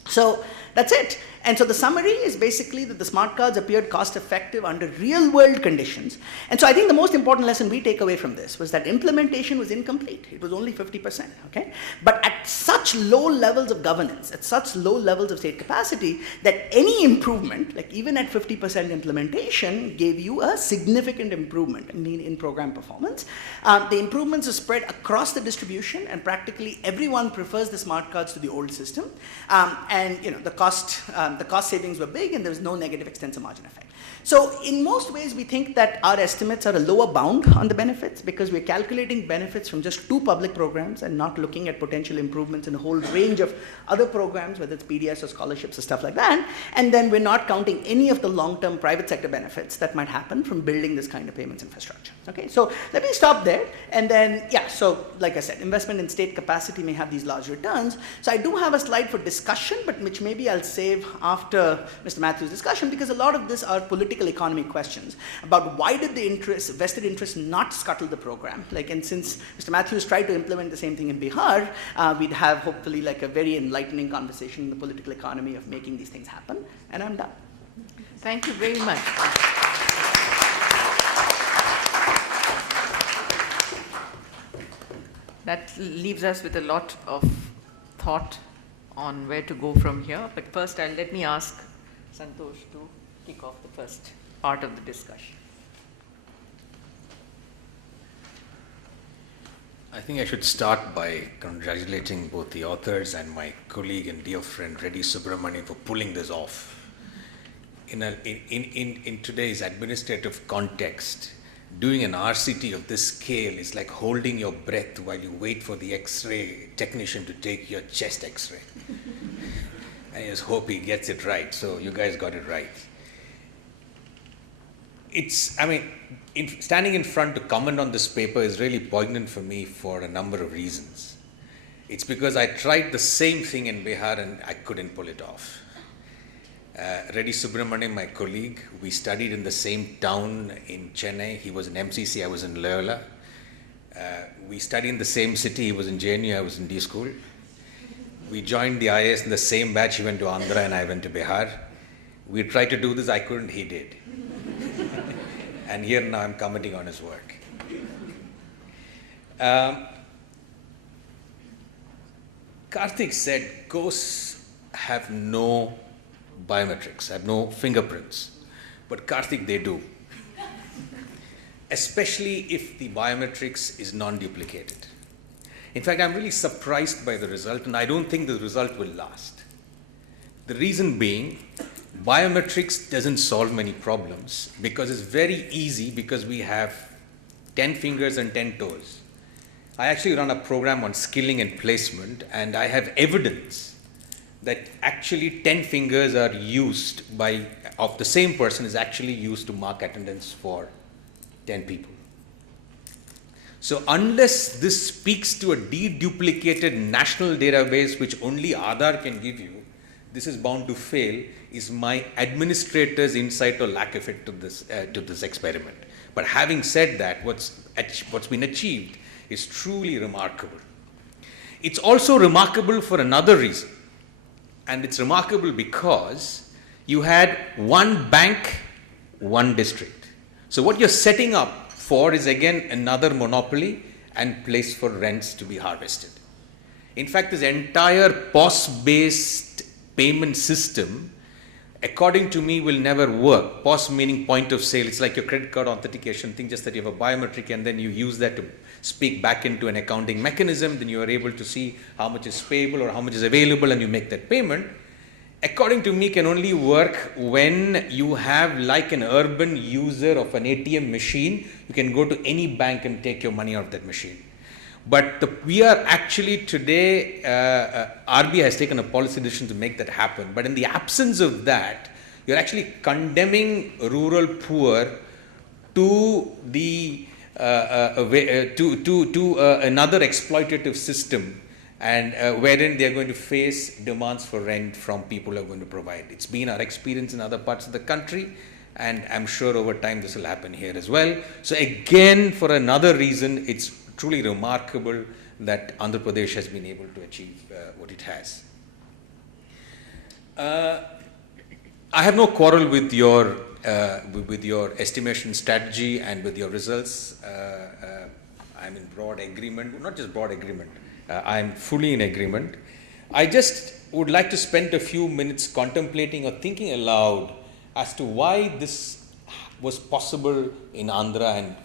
So that's it. And so the summary is basically that the smart cards appeared cost effective under real world conditions. And so I think the most important lesson we take away from this was that implementation was incomplete. It was only 50%, okay? But at such low levels of governance, at such low levels of state capacity, that any improvement, like even at 50% implementation, gave you a significant improvement in program performance. The improvements are spread across the distribution, and practically everyone prefers the smart cards to the old system. And the cost savings were big, and there was no negative extensor margin effect. So in most ways, we think that our estimates are a lower bound on the benefits, because we're calculating benefits from just 2 public programs and not looking at potential improvements in a whole range of other programs, whether it's PDS or scholarships or stuff like that. And then we're not counting any of the long-term private sector benefits that might happen from building this kind of payments infrastructure. Okay, so let me stop there. And then, so like I said, investment in state capacity may have these large returns. So I do have a slide for discussion, but which maybe I'll save after Mr. Matthews' discussion, because a lot of this are political economy questions about why did the vested interest not scuttle the program. And since Mr. Matthews tried to implement the same thing in Bihar, we'd have hopefully like a very enlightening conversation in the political economy of making these things happen. And I'm done. Thank you very much. That leaves us with a lot of thought on where to go from here. But first, let me ask Santosh to kick off the first part of the discussion. I think I should start by congratulating both the authors and my colleague and dear friend Reddy Subramanian for pulling this off. In today's administrative context, doing an RCT of this scale is like holding your breath while you wait for the X-ray technician to take your chest X-ray. I just hope he gets it right. So you guys got it right. standing in front to comment on this paper is really poignant for me for a number of reasons. It's because I tried the same thing in Bihar and I couldn't pull it off. Reddy Subramaniam, my colleague, we studied in the same town in Chennai. He was in MCC, I was in Loyola. We studied in the same city. He was in JNU, I was in D school. We joined the IIS in the same batch. He went to Andhra and I went to Bihar. We tried to do this, I couldn't, he did. And here now I'm commenting on his work. Karthik said ghosts have no biometrics, have no fingerprints. But Karthik, they do. Especially if the biometrics is non-duplicated. In fact, I'm really surprised by the result, and I don't think the result will last. The reason being, biometrics doesn't solve many problems because it's very easy because we have 10 fingers and 10 toes. I actually run a program on skilling and placement, and I have evidence that actually 10 fingers are used of the same person is actually used to mark attendance for 10 people. So unless this speaks to a deduplicated national database which only Aadhaar can give you, this is bound to fail, is my administrator's insight or lack of it to this experiment. But having said that, what's been achieved is truly remarkable. It's also remarkable for another reason. And it's remarkable because you had one bank, one district. So what you're setting up for is again another monopoly and place for rents to be harvested. In fact, this entire POS-based payment system, according to me, will never work. POS meaning point of sale. It's like your credit card authentication thing, just that you have a biometric and then you use that to speak back into an accounting mechanism. Then you are able to see how much is payable or how much is available and you make that payment. According to me, can only work when you have like an urban user of an ATM machine. You can go to any bank and take your money out of that machine. But we are actually today, RBI has taken a policy decision to make that happen. But in the absence of that, you're actually condemning rural poor to the another exploitative system, and wherein they are going to face demands for rent from people who are going to provide. It's been our experience in other parts of the country, and I'm sure over time this will happen here as well. So again, for another reason, it's truly remarkable that Andhra Pradesh has been able to achieve what it has. I have no quarrel with your estimation strategy and with your results. I'm in broad agreement, not just broad agreement, I'm fully in agreement. I just would like to spend a few minutes contemplating or thinking aloud as to why this was possible in Andhra and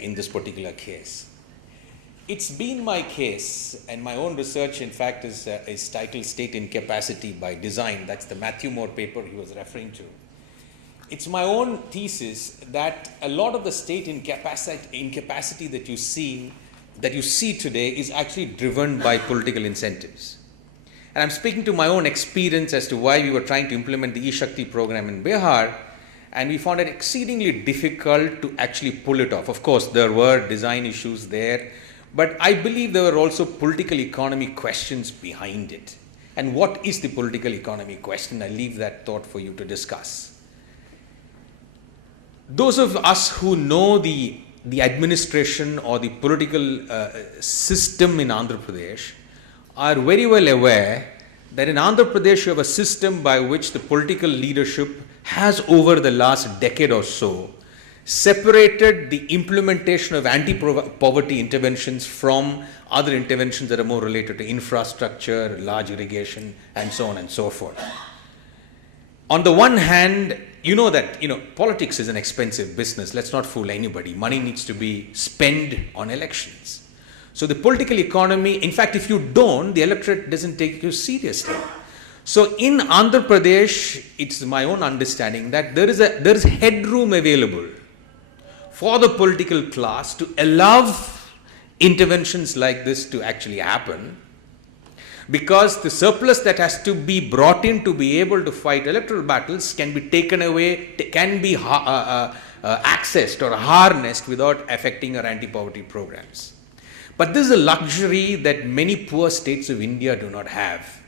in this particular case. It's been my case, and my own research, in fact, is titled State Incapacity by Design. That's the Matthew Moore paper he was referring to. It's my own thesis that a lot of the state incapacity that you see today is actually driven by political incentives. And I'm speaking to my own experience as to why we were trying to implement the e-Shakti program in Bihar, and we found it exceedingly difficult to actually pull it off. Of course, there were design issues there, but I believe there were also political economy questions behind it. And what is the political economy question? I leave that thought for you to discuss. Those of us who know the administration or the political system in Andhra Pradesh are very well aware that in Andhra Pradesh you have a system by which the political leadership has over the last decade or so separated the implementation of anti-poverty interventions from other interventions that are more related to infrastructure, large irrigation, and so on and so forth. On the one hand, you know that politics is an expensive business. Let's not fool anybody. Money needs to be spent on elections. So the political economy, in fact, if you don't, the electorate doesn't take you seriously. So in Andhra Pradesh, it's my own understanding that there is headroom available for the political class to allow interventions like this to actually happen, because the surplus that has to be brought in to be able to fight electoral battles can be taken away, can be accessed or harnessed without affecting our anti-poverty programs. But this is a luxury that many poor states of India do not have.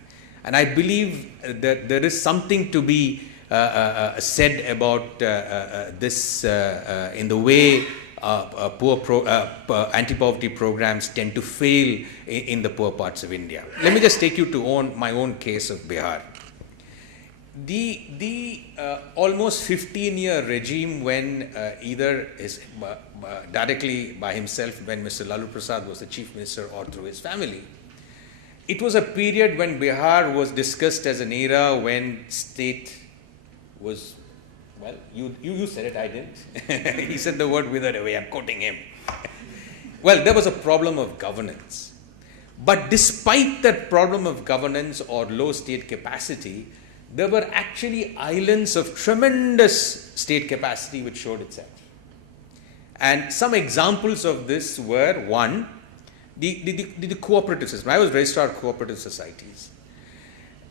And I believe that there is something to be said about this in the way anti-poverty programs tend to fail in the poor parts of India. Let me just take you to my own case of Bihar. The almost 15-year regime when either directly by himself, when Mr. Lalu Prasad was the chief minister, or through his family, it was a period when Bihar was discussed as an era when state was, well, you said it, I didn't. He said the word withered away, I'm quoting him. Well, there was a problem of governance. But despite that problem of governance or low state capacity, there were actually islands of tremendous state capacity which showed itself. And some examples of this were, one, the cooperative system. I was registrar of cooperative societies.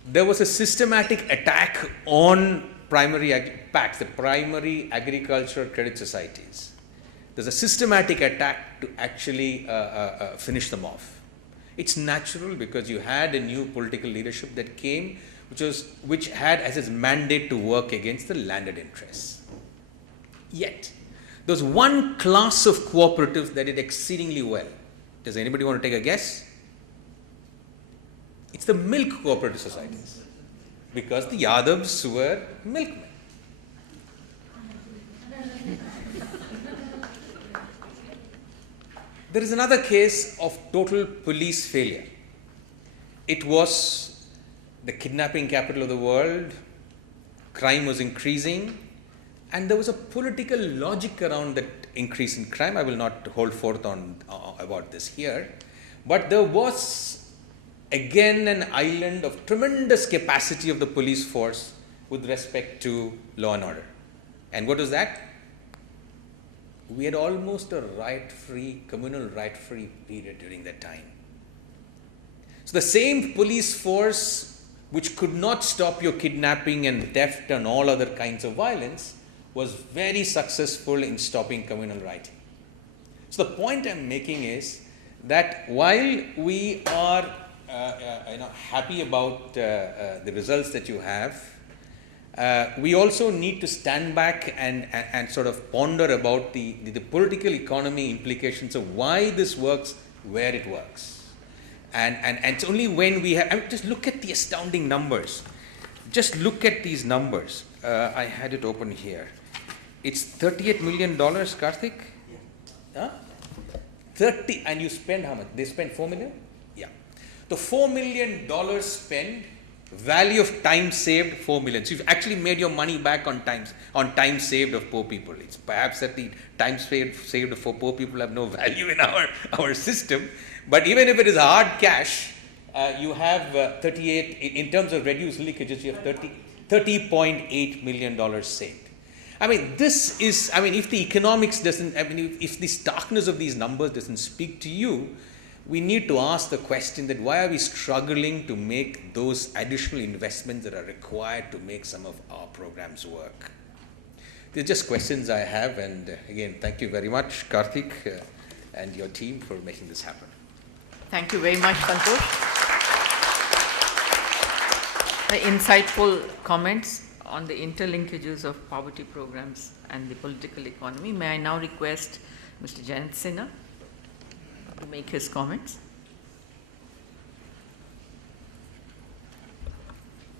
There was a systematic attack on PACS, the primary agricultural credit societies. There's a systematic attack to actually finish them off. It's natural because you had a new political leadership that came, which had as its mandate to work against the landed interests. Yet, there was one class of cooperatives that did exceedingly well. Does anybody want to take a guess? It's the milk cooperative societies, because the Yadavs were milkmen. There is another case of total police failure. It was the kidnapping capital of the world, crime was increasing, and there was a political logic around that increase in crime. I will not hold forth on about this here, but there was again an island of tremendous capacity of the police force with respect to law and order. And what was that? We had almost a communal riot-free period during that time. So the same police force which could not stop your kidnapping and theft and all other kinds of violence was very successful in stopping communal rioting. So the point I'm making is that while we are happy about the results that you have, we also need to stand back and sort of ponder about the political economy implications of why this works where it works. And it's only when we have, I mean, just look at the astounding numbers. Just look at these numbers. I had it open here. It's $38 million, Karthik? Yeah. Huh? 30, and you spend how much? They spend $4 million? Yeah. The $4 million spent, value of time saved, $4 million. So you've actually made your money back on time saved of poor people. It's perhaps that the time saved for poor people have no value in our system. But even if it is hard cash, you have 38, in terms of reduced leakages, you have $30.8 million saved. I mean, this is, I mean, if the economics doesn't, I mean, if the starkness of these numbers doesn't speak to you, we need to ask the question that why are we struggling to make those additional investments that are required to make some of our programs work? They're just questions I have, and again, thank you very much, Karthik, and your team for making this happen. Thank you very much, Santosh. The insightful comments on the interlinkages of poverty programs and the political economy. May I now request Mr. Jayant Sinha to make his comments.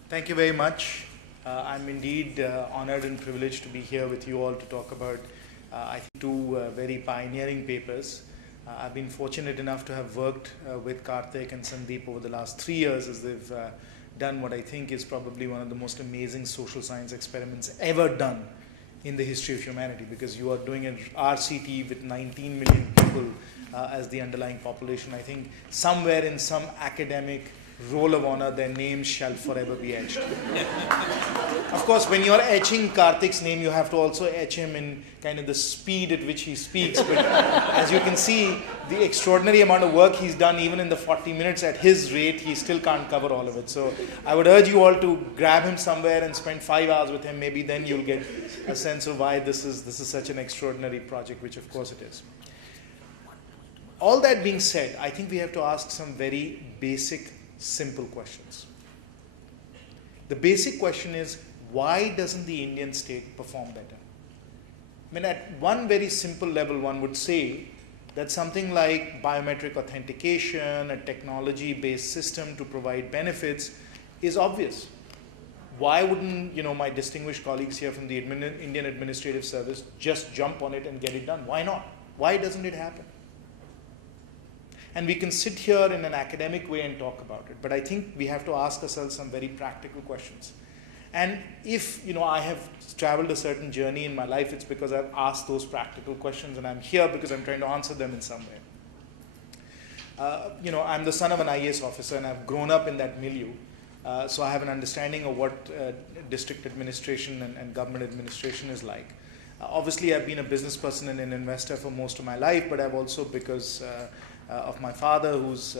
Thank you very much. I'm indeed honored and privileged to be here with you all to talk about, I think, two very pioneering papers. I've been fortunate enough to have worked with Karthik and Sandeep over the last 3 years as they've done what I think is probably one of the most amazing social science experiments ever done in the history of humanity, because you are doing an RCT with 19 million people as the underlying population. I think somewhere in some academic roll of honor, their names shall forever be etched. Of course, when you're etching Karthik's name, you have to also etch him in kind of the speed at which he speaks. But as you can see, the extraordinary amount of work he's done, even in the 40 minutes at his rate, he still can't cover all of it. So I would urge you all to grab him somewhere and spend 5 hours with him. Maybe then you'll get a sense of why this is such an extraordinary project, which of course it is. All that being said, I think we have to ask some very basic, simple questions. The basic question is, why doesn't the Indian state perform better? I mean, at one very simple level, one would say that something like biometric authentication, a technology-based system to provide benefits, is obvious. Why wouldn't, my distinguished colleagues here from the Indian Administrative Service just jump on it and get it done? Why not? Why doesn't it happen? And we can sit here in an academic way and talk about it, but I think we have to ask ourselves some very practical questions. And if, I have traveled a certain journey in my life, it's because I've asked those practical questions, and I'm here because I'm trying to answer them in some way. I'm the son of an IAS officer, and I've grown up in that milieu. So I have an understanding of what district administration and government administration is like. Obviously, I've been a business person and an investor for most of my life, but I've also, because of my father, who's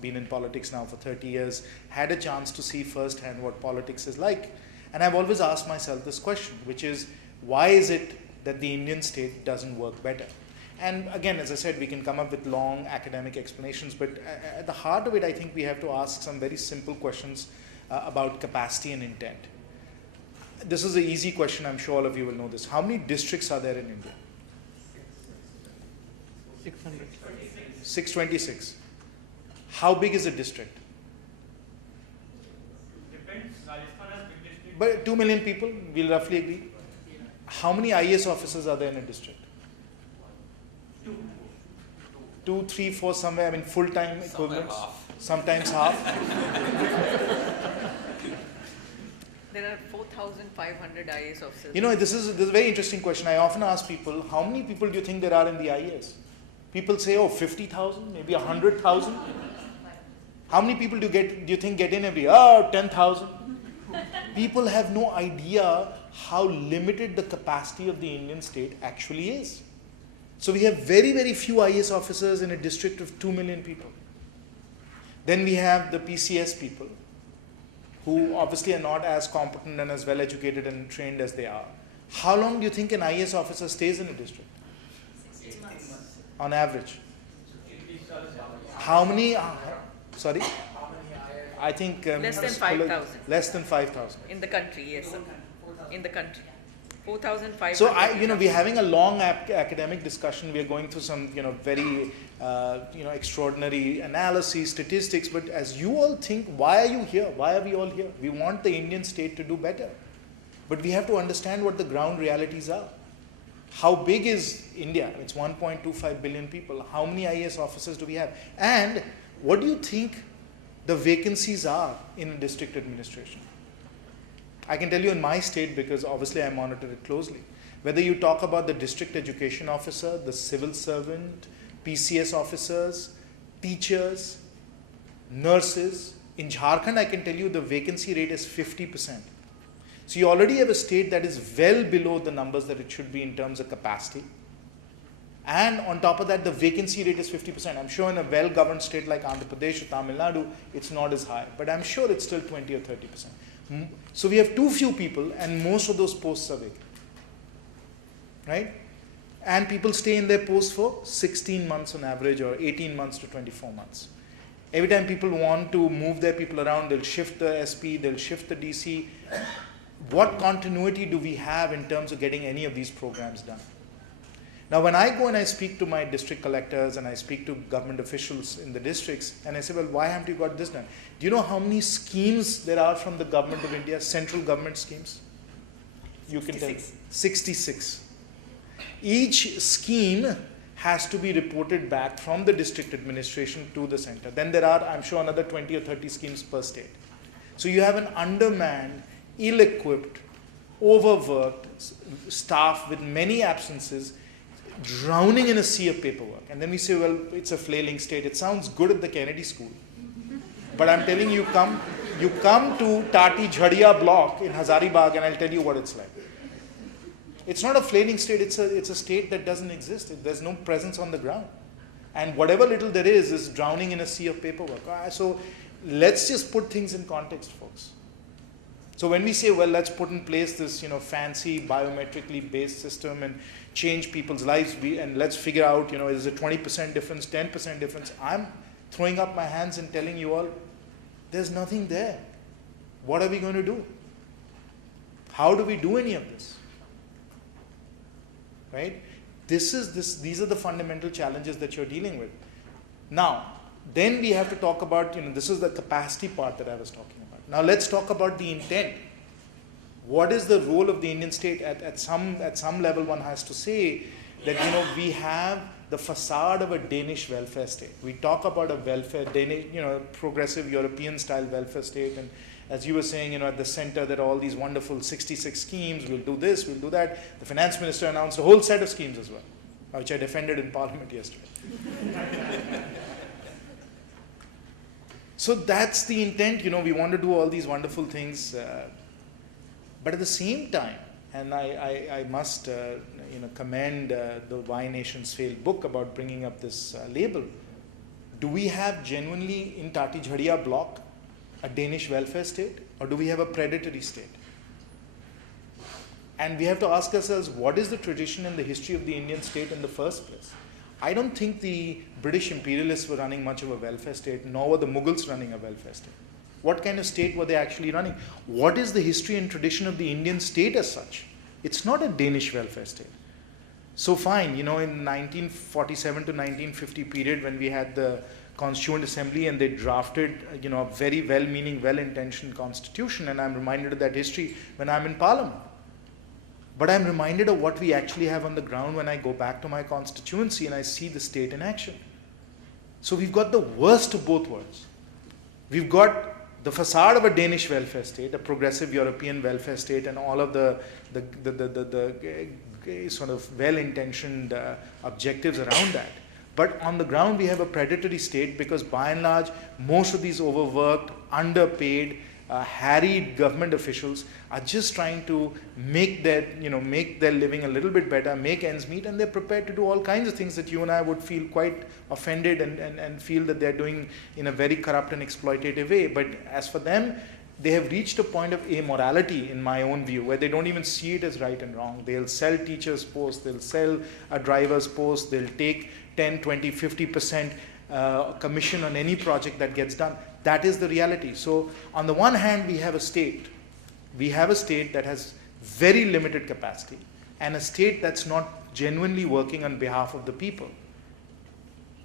been in politics now for 30 years, had a chance to see firsthand what politics is like. And I've always asked myself this question, which is, why is it that the Indian state doesn't work better? And again, as I said, we can come up with long academic explanations, but at the heart of it, I think we have to ask some very simple questions about capacity and intent. This is an easy question, I'm sure all of you will know this. How many districts are there in India? 600. 626. How big is a district? Depends. Rajasthan has big district. But 2 million people, we'll roughly agree. How many IAS officers are there in a district? 2, 3, 4, somewhere, I mean full-time equivalents? Sometimes half. There are 4,500 IAS officers. This is a very interesting question. I often ask people, how many people do you think there are in the IAS? People say, 50,000, maybe 100,000. How many people do you think get in every year? 10,000. People have no idea how limited the capacity of the Indian state actually is. So we have very, very few IAS officers in a district of 2 million people. Then we have the PCS people, who obviously are not as competent and as well educated and trained as they are. How long do you think an IAS officer stays in a district? 6 months. On average. How many? Sorry? I think Less than 5,000. Less than 5,000. In the country, yes, sir. In the country. 4,500. So we're having a long academic discussion. We're going through some, very, extraordinary analyses, statistics. But as you all think, why are you here? Why are we all here? We want the Indian state to do better. But we have to understand what the ground realities are. How big is India? It's 1.25 billion people. How many IAS officers do we have? And what do you think the vacancies are in a district administration? I can tell you in my state, because obviously I monitor it closely. Whether you talk about the district education officer, the civil servant, PCS officers, teachers, nurses, in Jharkhand I can tell you the vacancy rate is 50%. So you already have a state that is well below the numbers that it should be in terms of capacity. And on top of that, the vacancy rate is 50%. I'm sure in a well-governed state like Andhra Pradesh or Tamil Nadu, it's not as high. But I'm sure it's still 20 or 30%. So we have too few people, and most of those posts are vacant. Right? And people stay in their posts for 16 months on average, or 18 months to 24 months. Every time people want to move their people around, they'll shift the SP, they'll shift the DC. What continuity do we have in terms of getting any of these programs done? Now, when I go and I speak to my district collectors and I speak to government officials in the districts, and I say, well, why haven't you got this done? Do you know how many schemes there are from the government of India, central government schemes? You can tell. 66. Each scheme has to be reported back from the district administration to the center. Then there are, I'm sure, another 20 or 30 schemes per state. So you have an undermanned, ill-equipped, overworked staff with many absences, drowning in a sea of paperwork. And then we say, well, it's a flailing state. It sounds good at the Kennedy School. But I'm telling you, you come to Tati Jhadia block in Hazaribagh and I'll tell you what it's like. It's not a flailing state, it's a state that doesn't exist. There's no presence on the ground. And whatever little there is drowning in a sea of paperwork. So let's just put things in context, folks. So when we say, well, let's put in place this, fancy biometrically based system and change people's lives, and let's figure out, is it 20% difference, 10% difference? I'm throwing up my hands and telling you all, there's nothing there. What are we going to do? How do we do any of this? Right? These are the fundamental challenges that you're dealing with. Now, then we have to talk about, this is the capacity part that I was talking about. Now let's talk about the intent. What is the role of the Indian state? At some level, one has to say that, we have the facade of a Danish welfare state. We talk about a welfare, Danish, progressive European style welfare state, and as you were saying, at the center there are all these wonderful 66 schemes, we'll do this, we'll do that. The finance minister announced a whole set of schemes as well, which I defended in Parliament yesterday. So that's the intent, we want to do all these wonderful things, but at the same time, and I must commend the Why Nations Fail book about bringing up this label. Do we have genuinely in Tati Jhadia block a Danish welfare state, or do we have a predatory state? And we have to ask ourselves, what is the tradition and the history of the Indian state in the first place? I don't think the British imperialists were running much of a welfare state, nor were the Mughals running a welfare state. What kind of state were they actually running? What is the history and tradition of the Indian state as such? It's not a Danish welfare state. So fine, in 1947 to 1950 period when we had the Constituent Assembly and they drafted, a very well-meaning, well-intentioned constitution, and I'm reminded of that history when I'm in Parliament. But I'm reminded of what we actually have on the ground when I go back to my constituency and I see the state in action. So we've got the worst of both worlds. We've got the facade of a Danish welfare state, a progressive European welfare state, and all of the sort of well-intentioned objectives around that. But on the ground, we have a predatory state because by and large, most of these overworked, underpaid, harried government officials are just trying to make their living a little bit better, make ends meet, and they're prepared to do all kinds of things that you and I would feel quite offended and feel that they're doing in a very corrupt and exploitative way. But as for them, they have reached a point of amorality, in my own view, where they don't even see it as right and wrong. They'll sell teachers' posts, they'll sell a driver's post, they'll take 10, 20, 50% commission on any project that gets done. That is the reality. So on the one hand, we have a state that has very limited capacity and a state that's not genuinely working on behalf of the people.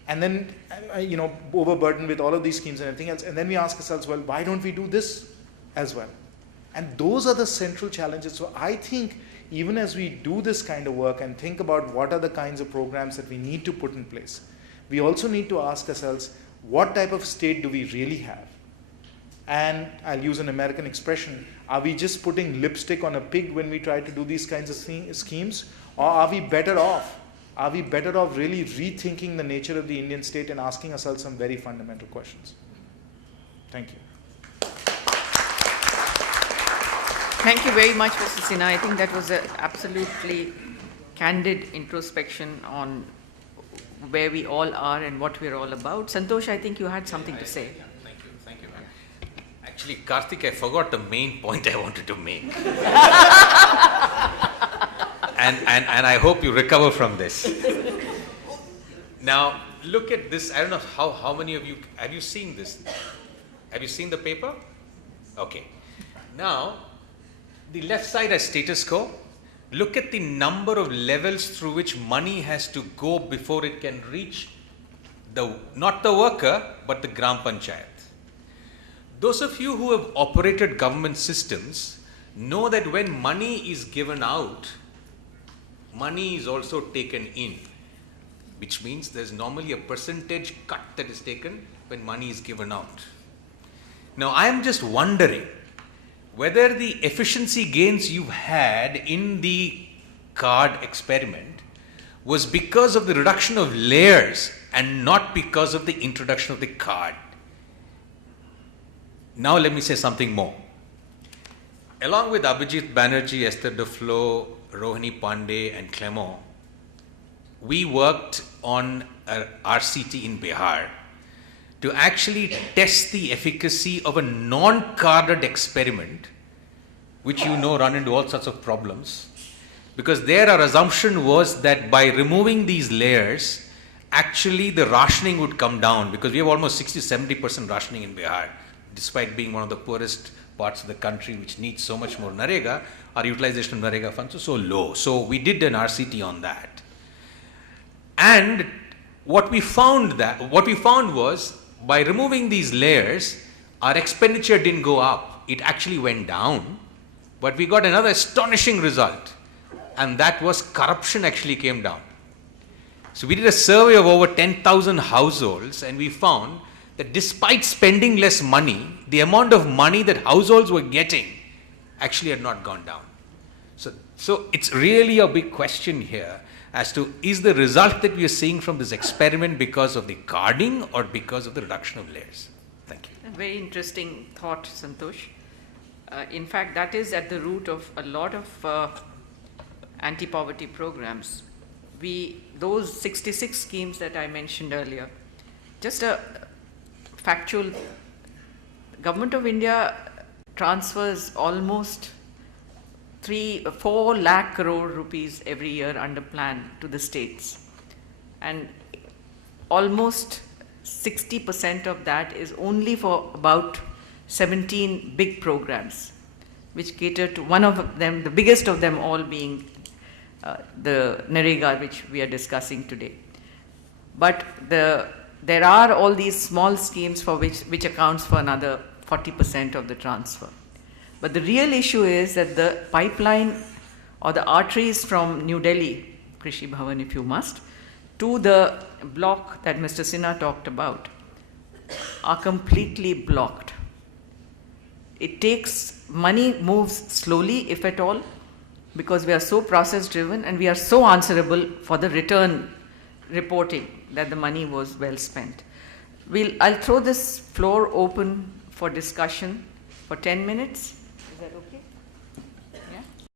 And then, overburdened with all of these schemes and everything else. And then we ask ourselves, well, why don't we do this as well? And those are the central challenges. So I think even as we do this kind of work and think about what are the kinds of programs that we need to put in place, we also need to ask ourselves, what type of state do we really have? And I'll use an American expression, are we just putting lipstick on a pig when we try to do these kinds of schemes? Or are we better off? Are we better off really rethinking the nature of the Indian state and asking ourselves some very fundamental questions? Thank you. Thank you very much, Mr. Sinha. I think that was an absolutely candid introspection on where we all are and what we're all about. Santosh, I think you had something to say. Thank you, ma'am. Actually, Karthik, I forgot the main point I wanted to make. and I hope you recover from this. Now, look at this. I don't know how many of you, have you seen this? Have you seen the paper? Okay. Now, the left side has status quo. Look at the number of levels through which money has to go before it can reach not the worker, but the Gram Panchayat. Those of you who have operated government systems know that when money is given out, money is also taken in, which means there's normally a percentage cut that is taken when money is given out. Now, I am just wondering whether the efficiency gains you've had in the card experiment was because of the reduction of layers and not because of the introduction of the card. Now let me say something more. Along with Abhijit Banerjee, Esther Duflo, Rohini Pandey and Clement, we worked on a RCT in Bihar to actually test the efficacy of a non-carded experiment, which you know run into all sorts of problems, because there our assumption was that by removing these layers, actually the rationing would come down, because we have almost 60-70% rationing in Bihar, despite being one of the poorest parts of the country which needs so much more Narega. Our utilization of Narega funds is so low. So we did an RCT on that. And what we found was, by removing these layers, our expenditure didn't go up. It actually went down. But we got another astonishing result, and that was corruption actually came down. So we did a survey of over 10,000 households, and we found that despite spending less money, the amount of money that households were getting actually had not gone down. So it's really a big question here as to, is the result that we are seeing from this experiment because of the carding or because of the reduction of layers? Thank you. A very interesting thought, Santosh. In fact, that is at the root of a lot of anti-poverty programs. Those 66 schemes that I mentioned earlier, just a factual, Government of India transfers almost 4 lakh crore rupees every year under plan to the states, and almost 60% of that is only for about 17 big programs which cater to one of them, the biggest of them all being the Narega, which we are discussing today. But there are all these small schemes for which accounts for another 40% of the transfer. But the real issue is that the pipeline or the arteries from New Delhi, Krishi Bhavan if you must, to the block that Mr. Sinha talked about are completely blocked. It takes, money moves slowly, if at all, because we are so process driven and we are so answerable for the return reporting that the money was well spent. I'll throw this floor open for discussion for 10 minutes. Is that okay?